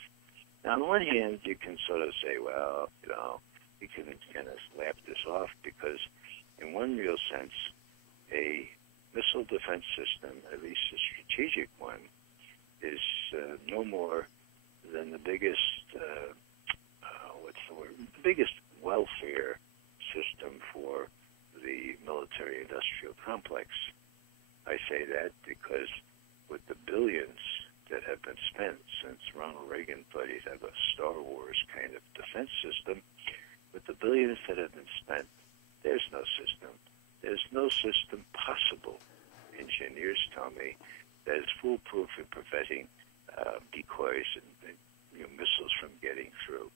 Now, on the one hand, you can sort of say, well, you can kind of laugh this off because in one real sense, a missile defense system, at least a strategic one, is no more than the biggest, the biggest welfare system for the military-industrial complex. I say that because with the billions that have been spent since Ronald Reagan thought he'd have a Star Wars kind of defense system, with the billions that have been spent, there's no system. There's no system possible, engineers tell me, that is foolproof in preventing decoys and missiles from getting through.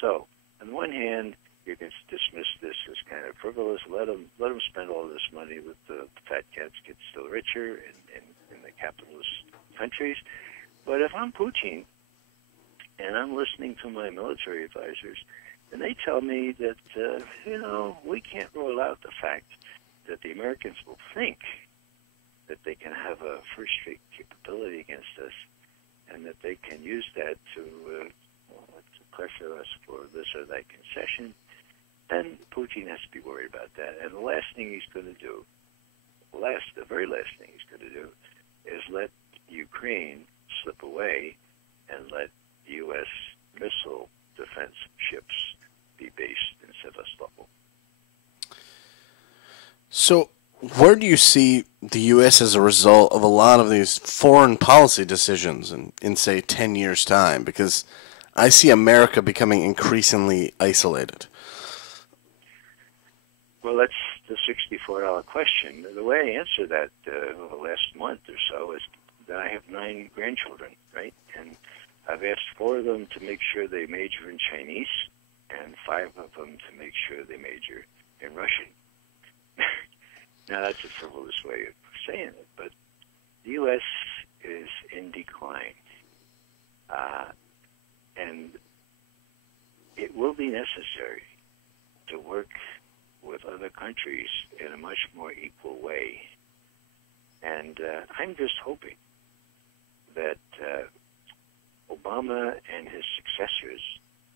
So, on one hand, you can dismiss this as kind of frivolous. Let them spend all this money with the fat cats get still richer in the capitalist countries. But if I'm Putin and I'm listening to my military advisors, and they tell me that, we can't rule out the fact that the Americans will think that they can have a first-rate capability against us and that they can use that to pressure us for this or that concession, then Putin has to be worried about that. And the last thing he's going to do the very last thing he's going to do is let Ukraine slip away and let U.S. missile defense ships be based in Sevastopol. So, where do you see the U.S. as a result of a lot of these foreign policy decisions in say, 10 years' time? Because I see America becoming increasingly isolated. Well, that's the $64 question. The way I answer that last month or so is that I have 9 grandchildren, right? And I've asked 4 of them to make sure they major in Chinese, and 5 of them to make sure they major in Russian. Now, that's a frivolous way of saying it, but the U.S. is in decline. And it will be necessary to work with other countries in a much more equal way. And I'm just hoping that Obama and his successors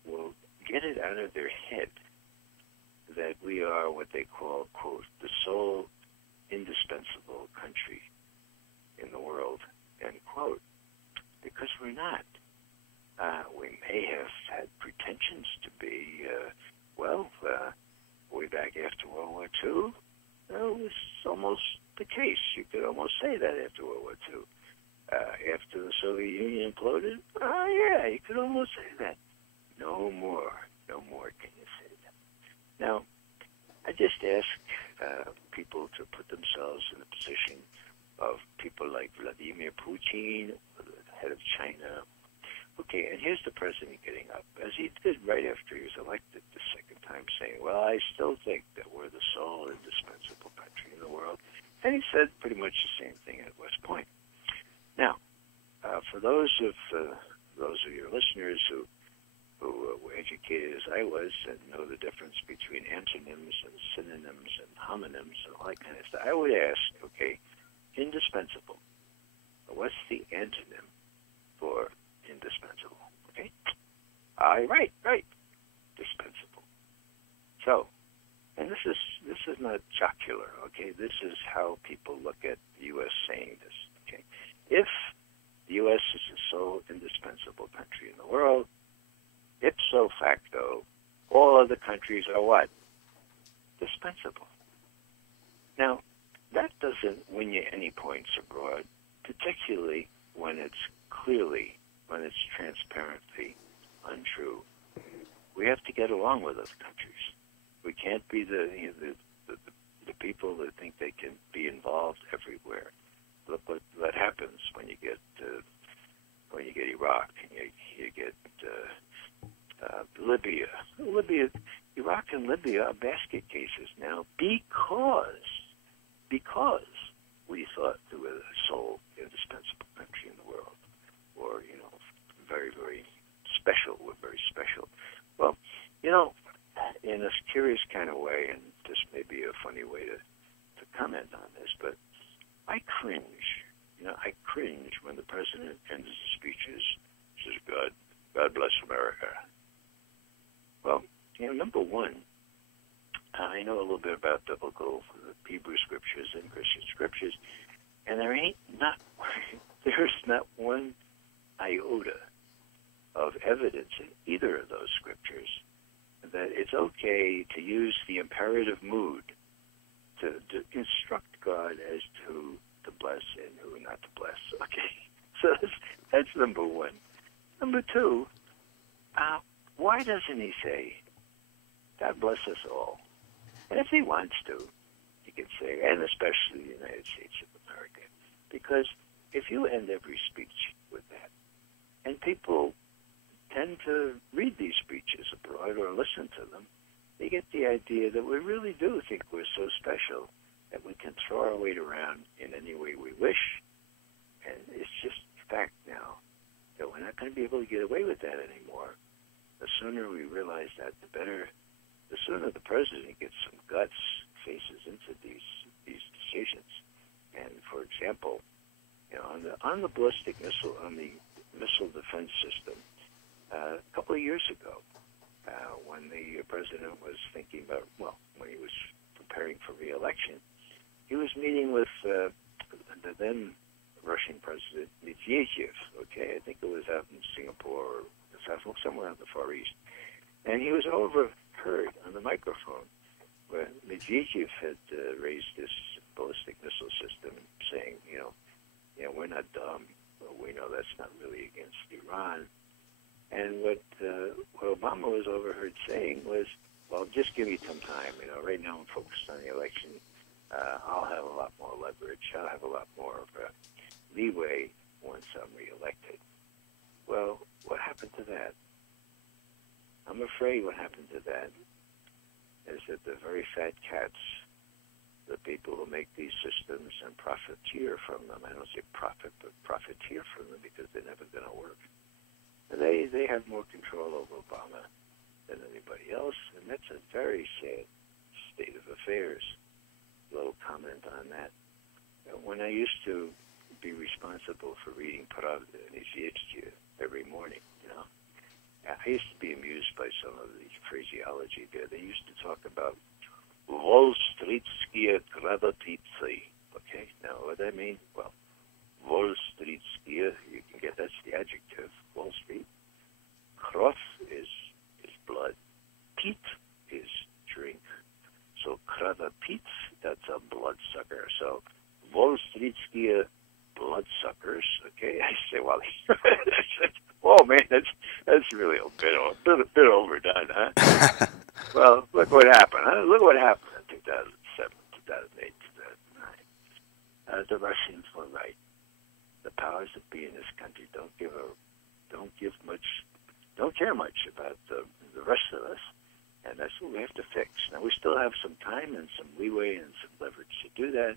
will get it out of their head that we are what they call, quote, the sole indispensable country in the world, end quote, because we're not. We may have had pretensions to be, way back after World War II, it was almost the case. You could almost say that after World War II. After the Soviet Union imploded, you could almost say that. No more can you say that. Now, I just ask people to put themselves in the position of people like Vladimir Putin, or the head of China. Okay, and here's the president getting up, as he did right after he was elected the second time, saying, well, I still think that we're the sole indispensable country in the world. And he said pretty much the same thing at West Point. Now, for those of your listeners who were educated as I was and know the difference between antonyms and synonyms and homonyms and all that kind of stuff, I would ask, okay, indispensable. What's the antonym for indispensable? Okay? Right. Dispensable. So, and this is not jocular, okay? This is how people look at the U.S. saying this, okay? If the U.S. is the sole indispensable country in the world, ipso facto, all other countries are what? Dispensable. Now, that doesn't win you any points abroad, particularly when it's transparently untrue. We have to get along with other countries. We can't be the people that think they can be involved everywhere. Look what happens when you get Iraq and you get Libya. Iraq and Libya are basket cases now because we thought they were the sole indispensable country in the world, or very, very special. We're very special. Well, in a curious kind of way, and this may be a funny way to comment on this, but I cringe. I cringe when the president ends his speeches, says, God bless America. Well, number one, I know a little bit about biblical Hebrew scriptures and Christian scriptures, and there's not one iota of evidence in either of those scriptures that it's okay to use the imperative mood to instruct God as to bless and who not to bless. Okay, so that's number one. Number two, why doesn't he say, God bless us all? And if he wants to, he can say, and especially the United States of America. Because if you end every speech with that, and people tend to read these speeches abroad or listen to them, they get the idea that we really do think we're so special that we can throw our weight around in any way we wish. And it's just fact now that we're not going to be able to get away with that anymore. The sooner we realize that, the better. The sooner the president gets some guts, faces into these decisions. And for example, on the ballistic missile, on the missile defense system, a couple of years ago, when the president was thinking about, when he was preparing for re-election, he was meeting with the then Russian President Medvedev. Okay, I think it was out in Singapore or somewhere out in the Far East, and he was overheard on the microphone where Medvedev had raised this ballistic missile system, saying, we're not dumb. We know that's not really against Iran. And what Obama was overheard saying was, well, just give me some time. Right now I'm focused on the election. I'll have a lot more leverage. I'll have a lot more of a leeway once I'm reelected. Well, what happened to that? I'm afraid what happened to that is that the very fat cats, the people who make these systems and profiteer from them, I don't say profit, but profiteer from them because they're never going to work. And they have more control over Obama than anybody else, and that's a very sad state of affairs. A little comment on that. When I used to be responsible for reading Pravda and Izvestia every morning, I used to be amused by some of the phraseology there. They used to talk about Wall Streetskие kradotitsy. Okay, now what does that mean? Well, Wall Streetskие, you can get, that's the adjective, Wall Street. Krov is blood. Pit is drink. So kradotits, that's a bloodsucker. So Wall Streetskие bloodsuckers. Okay, I say, well, oh man, that's really a bit overdone, huh? Well, look what happened. Huh? Look what happened in 2007, 2008, 2009. The Russians were right. The powers that be in this country don't care much about the rest of us, and that's what we have to fix. Now we still have some time and some leeway and some leverage to do that,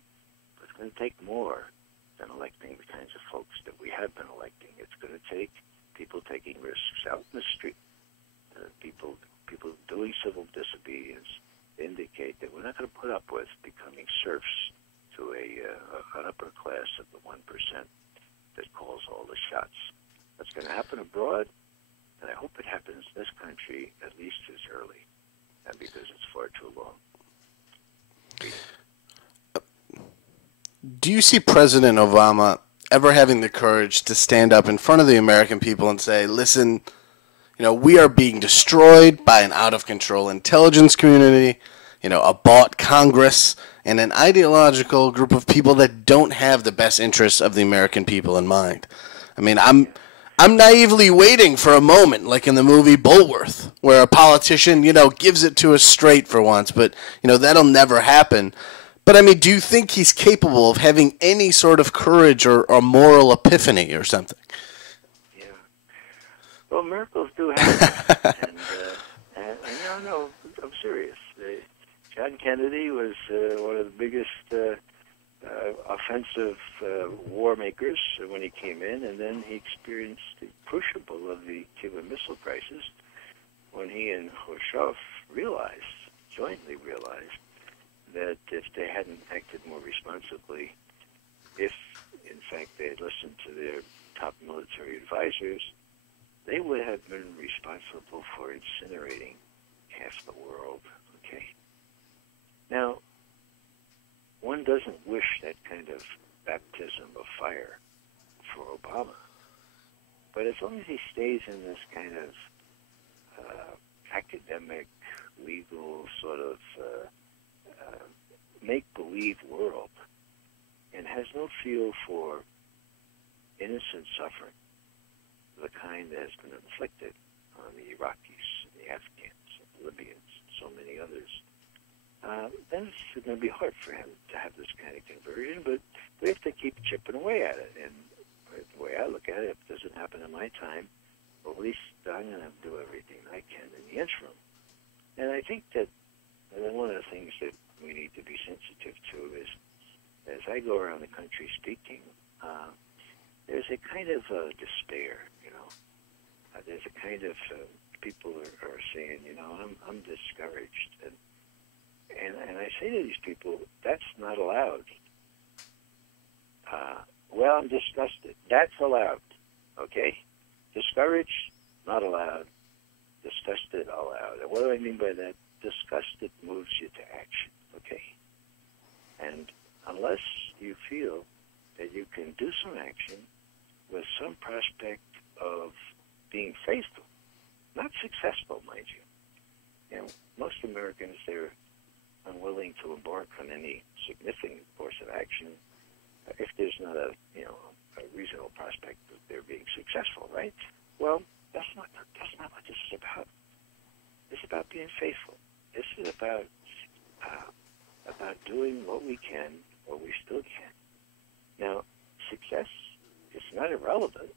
but it's going to take more than electing the kinds of folks that we have been electing. It's going to take people taking risks out in the street, people doing civil disobedience, indicate that we're not going to put up with becoming serfs to an upper class of the 1% that calls all the shots. That's going to happen abroad, and I hope it happens in this country at least as early, and because it's far too long. Do you see President Obama ever having the courage to stand up in front of the American people and say, listen, we are being destroyed by an out-of-control intelligence community, a bought Congress, and an ideological group of people that don't have the best interests of the American people in mind? I mean, I'm naively waiting for a moment, like in the movie Bulworth, where a politician, gives it to us straight for once, but, that'll never happen. But, I mean, do you think he's capable of having any sort of courage or moral epiphany or something? Yeah. Well, miracles do happen. and no, I'm serious. John Kennedy was one of the biggest offensive war makers when he came in, and then he experienced the crucible of the Cuban Missile Crisis when he and Khrushchev jointly realized, that if they hadn't acted more responsibly, if, in fact, they had listened to their top military advisors, they would have been responsible for incinerating half the world, okay? Now, one doesn't wish that kind of baptism of fire for Obama, but as long as he stays in this kind of academic, legal sort of make-believe world and has no feel for innocent suffering, the kind that has been inflicted on the Iraqis, the Afghans, the Libyans, and so many others, then it's going to be hard for him to have this kind of conversion, but we have to keep chipping away at it. And the way I look at it, if it doesn't happen in my time, well, at least I'm going to do everything I can in the interim. And I think that one of the things that we need to be sensitive to is, as I go around the country speaking, there's a kind of despair, there's a kind of people are saying, I'm discouraged, and I say to these people, that's not allowed. Well, I'm disgusted. That's allowed, okay? Discouraged, not allowed. Disgusted, allowed. And what do I mean by that? Disgusted moves you to action, okay? And unless you feel that you can do some action with some prospect of being faithful, not successful, mind you. You know, most Americans, they're unwilling to embark on any significant course of action if there's not a reasonable prospect of their being successful, right? Well, that's not what this is about. It's about being faithful. This is about doing what we can, what we still can. Now, success is not irrelevant,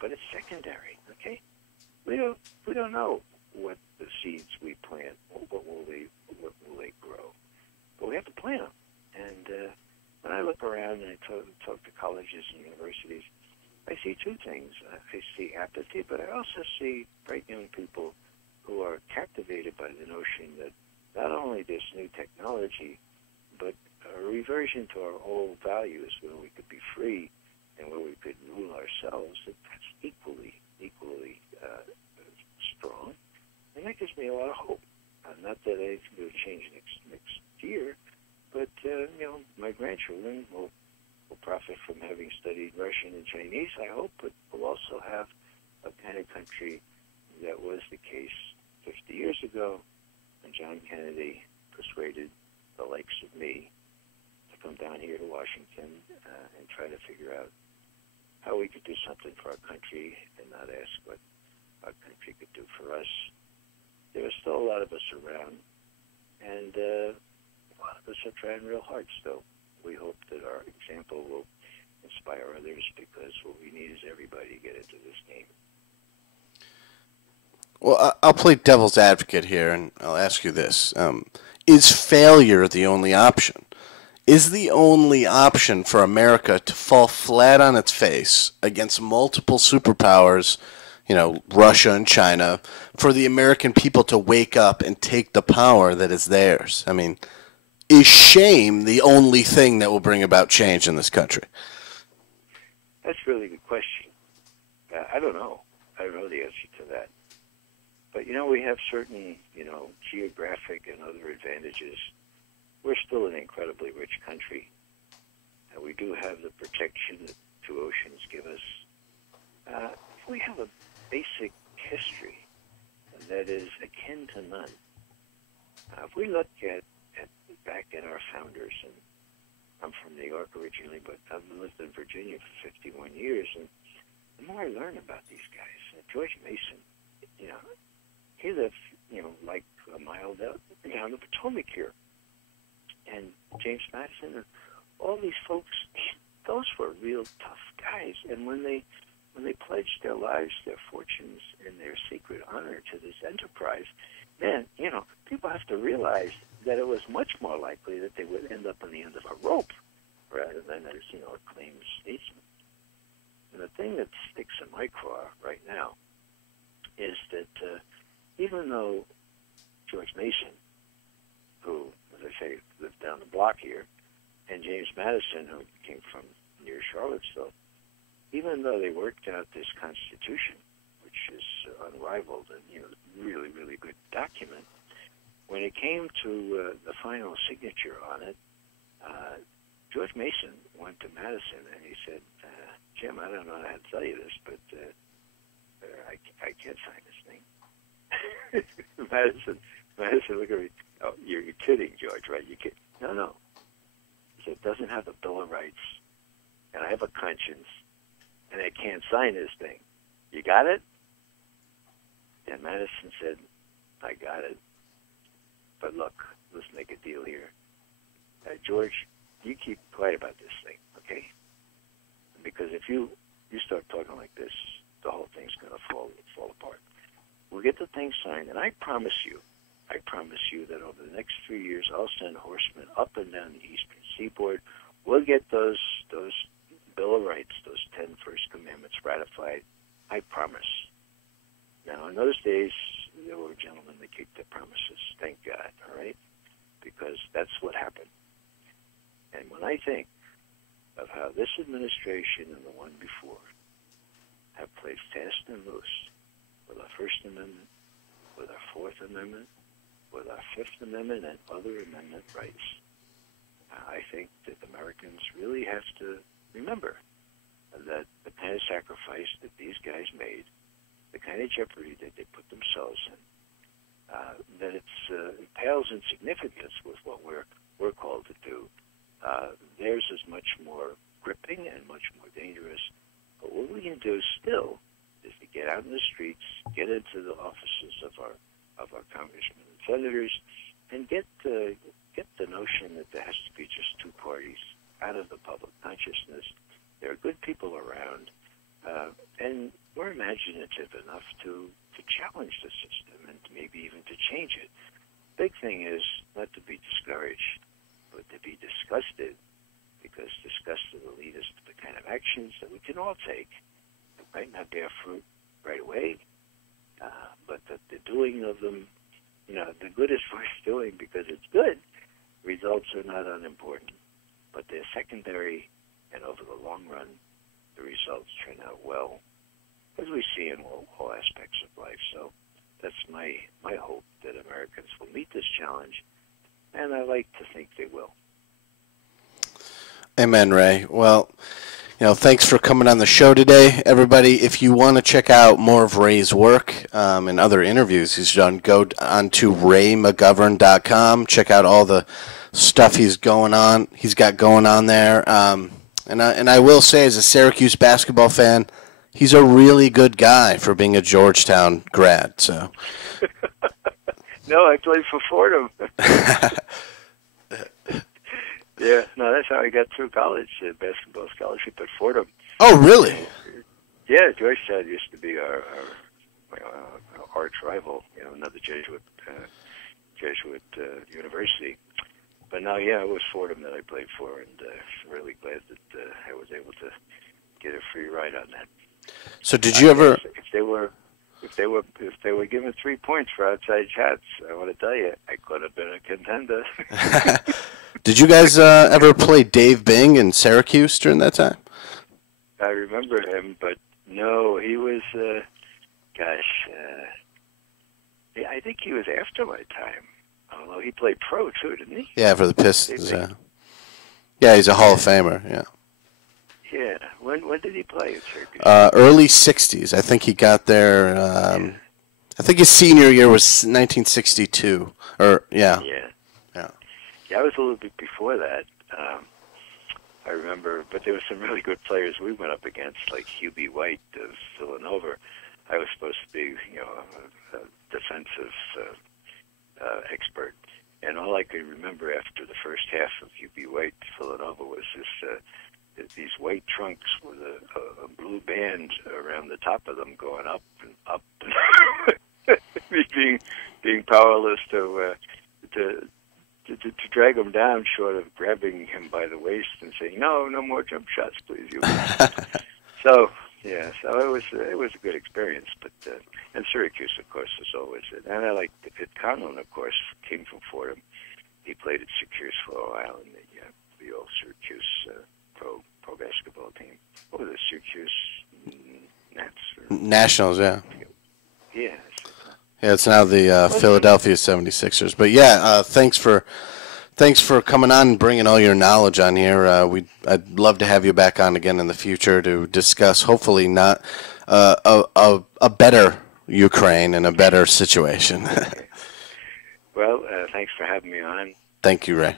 but it's secondary. Okay, we don't know what the seeds we plant, what will they grow, but we have to plant them. And when I look around and I talk to colleges and universities, I see two things. I see apathy, but I also see bright young people who are captivated by the notion that not only this new technology, but a reversion to our old values where we could be free and where we could rule ourselves, that's equally strong. And that gives me a lot of hope. Not that anything will change next year, but my grandchildren will profit from having studied Russian and Chinese, I hope, but we'll also have a kind of country that was the case 50 years ago when John Kennedy persuaded the likes of me to come down here to Washington and try to figure out how we could do something for our country and not ask what our country could do for us. There are still a lot of us around, and a lot of us are trying real hard still. We hope that our example will inspire others, because what we need is everybody to get into this game. Well, I'll play devil's advocate here, and I'll ask you this. Is failure the only option? Is the only option for America to fall flat on its face against multiple superpowers, Russia and China, for the American people to wake up and take the power that is theirs? I mean, is shame the only thing that will bring about change in this country? That's a really good question. I don't know. I don't know the answer to that. But, we have certain, geographic and other advantages. We're still an incredibly rich country. And we do have the protection that two oceans give us. We have a basic history that is akin to none. If we look back at our founders, and I'm from New York originally, but I've lived in Virginia for 51 years, and the more I learn about these guys, George Mason, he lived, like a mile down the Potomac here, and James Madison, and all these folks, those were real tough guys, and when they pledged their lives, their fortunes, and their secret honor to this enterprise, man, people have to realize that it was much more likely that they would end up on the end of a rope rather than as, acclaimed statesmen. And the thing that sticks in my craw right now is that even though George Mason, who, as I say, lived down the block here, and James Madison, who came from near Charlottesville, even though they worked out this Constitution, which is unrivaled and really, really good document, when it came to the final signature on it, George Mason went to Madison and he said, Jim, I don't know how to tell you this, but I can't sign this thing. Madison looked at me, oh, you're kidding, George, right? You kidding? No. He said, it doesn't have a Bill of Rights, and I have a conscience, and I can't sign this thing. You got it? And Madison said, I got it. But look, let's make a deal here. George, you keep quiet about this thing, okay? Because if you start talking like this, the whole thing's going to fall apart. We'll get the thing signed, and I promise you that over the next 3 years, I'll send horsemen up and down the eastern seaboard. We'll get those Bill of Rights, those 10 First Commandments ratified. I promise. Now, in those days, there were gentlemen that keep their promises. Thank God, all right? Because that's what happened. And when I think of how this administration and the one before have played fast and loose with our First Amendment, with our Fourth Amendment, with our Fifth Amendment and other amendment rights, I think that Americans really have to remember that the kind of sacrifice that these guys made, the kind of jeopardy that they put themselves in, that it pales in significance with what we're called to do. Theirs is much more gripping and much more dangerous. But what we can do still is to get out in the streets, get into the offices of our congressmen and senators, and get the notion that there has to be just two parties out of the public consciousness. There are good people around, and we're imaginative enough to challenge the system and maybe even to change it. Big thing is not to be discouraged, but to be disgusted, because disgust will lead us to the kind of actions that we can all take. It might not bear fruit right away, but the doing of them, the good is worth doing because it's good. Results are not unimportant, but they're secondary, and over the long run, the results turn out well, as we see in all aspects of life. So that's my hope, that Americans will meet this challenge, and I like to think they will. Amen, Ray. Well, thanks for coming on the show today, everybody. If you want to check out more of Ray's work and other interviews he's done, go on to raymcgovern.com. Check out all the stuff he's got going on there. And I will say, as a Syracuse basketball fan, he's a really good guy for being a Georgetown grad. So. No, I played for Fordham. Yeah, no, that's how I got through college, basketball scholarship at Fordham. Oh, really? Yeah, Georgetown used to be our arch rival, another Jesuit university. But now, it was Fordham that I played for, and really glad that I was able to get a free ride on that. So, did you ever? If they were given 3 points for outside shots, I want to tell you, I could have been a contender. Did you guys ever play Dave Bing in Syracuse during that time? I remember him, but no, he was, I think he was after my time. Although he played pro too, didn't he? Yeah, for the Pistons. Yeah, he's a Hall of Famer. Yeah. Yeah. When did he play at Syracuse? Early '60s. I think he got there. I think his senior year was 1962. Yeah, I was a little bit before that. I remember, but there were some really good players we went up against, like Hubie White of Villanova. I was supposed to be, a defensive expert, and all I could remember after the first half of Hubie White Villanova was these white trunks with a blue band around the top of them going up and up, and being powerless to drag him down, short of grabbing him by the waist and saying, "No more jump shots, please." So it was a good experience. But and Syracuse, of course, is always it. And I like Pitt Conlon, of course, came from Fordham. He played at Syracuse for a while in the old Syracuse pro basketball team. What was it, Syracuse Nats? Nationals, yeah. Yeah. Yeah, it's now the Philadelphia 76ers. But yeah, thanks for coming on and bringing all your knowledge on here. I'd love to have you back on again in the future to discuss, hopefully not a better Ukraine and a better situation. Well, thanks for having me on. Thank you, Ray.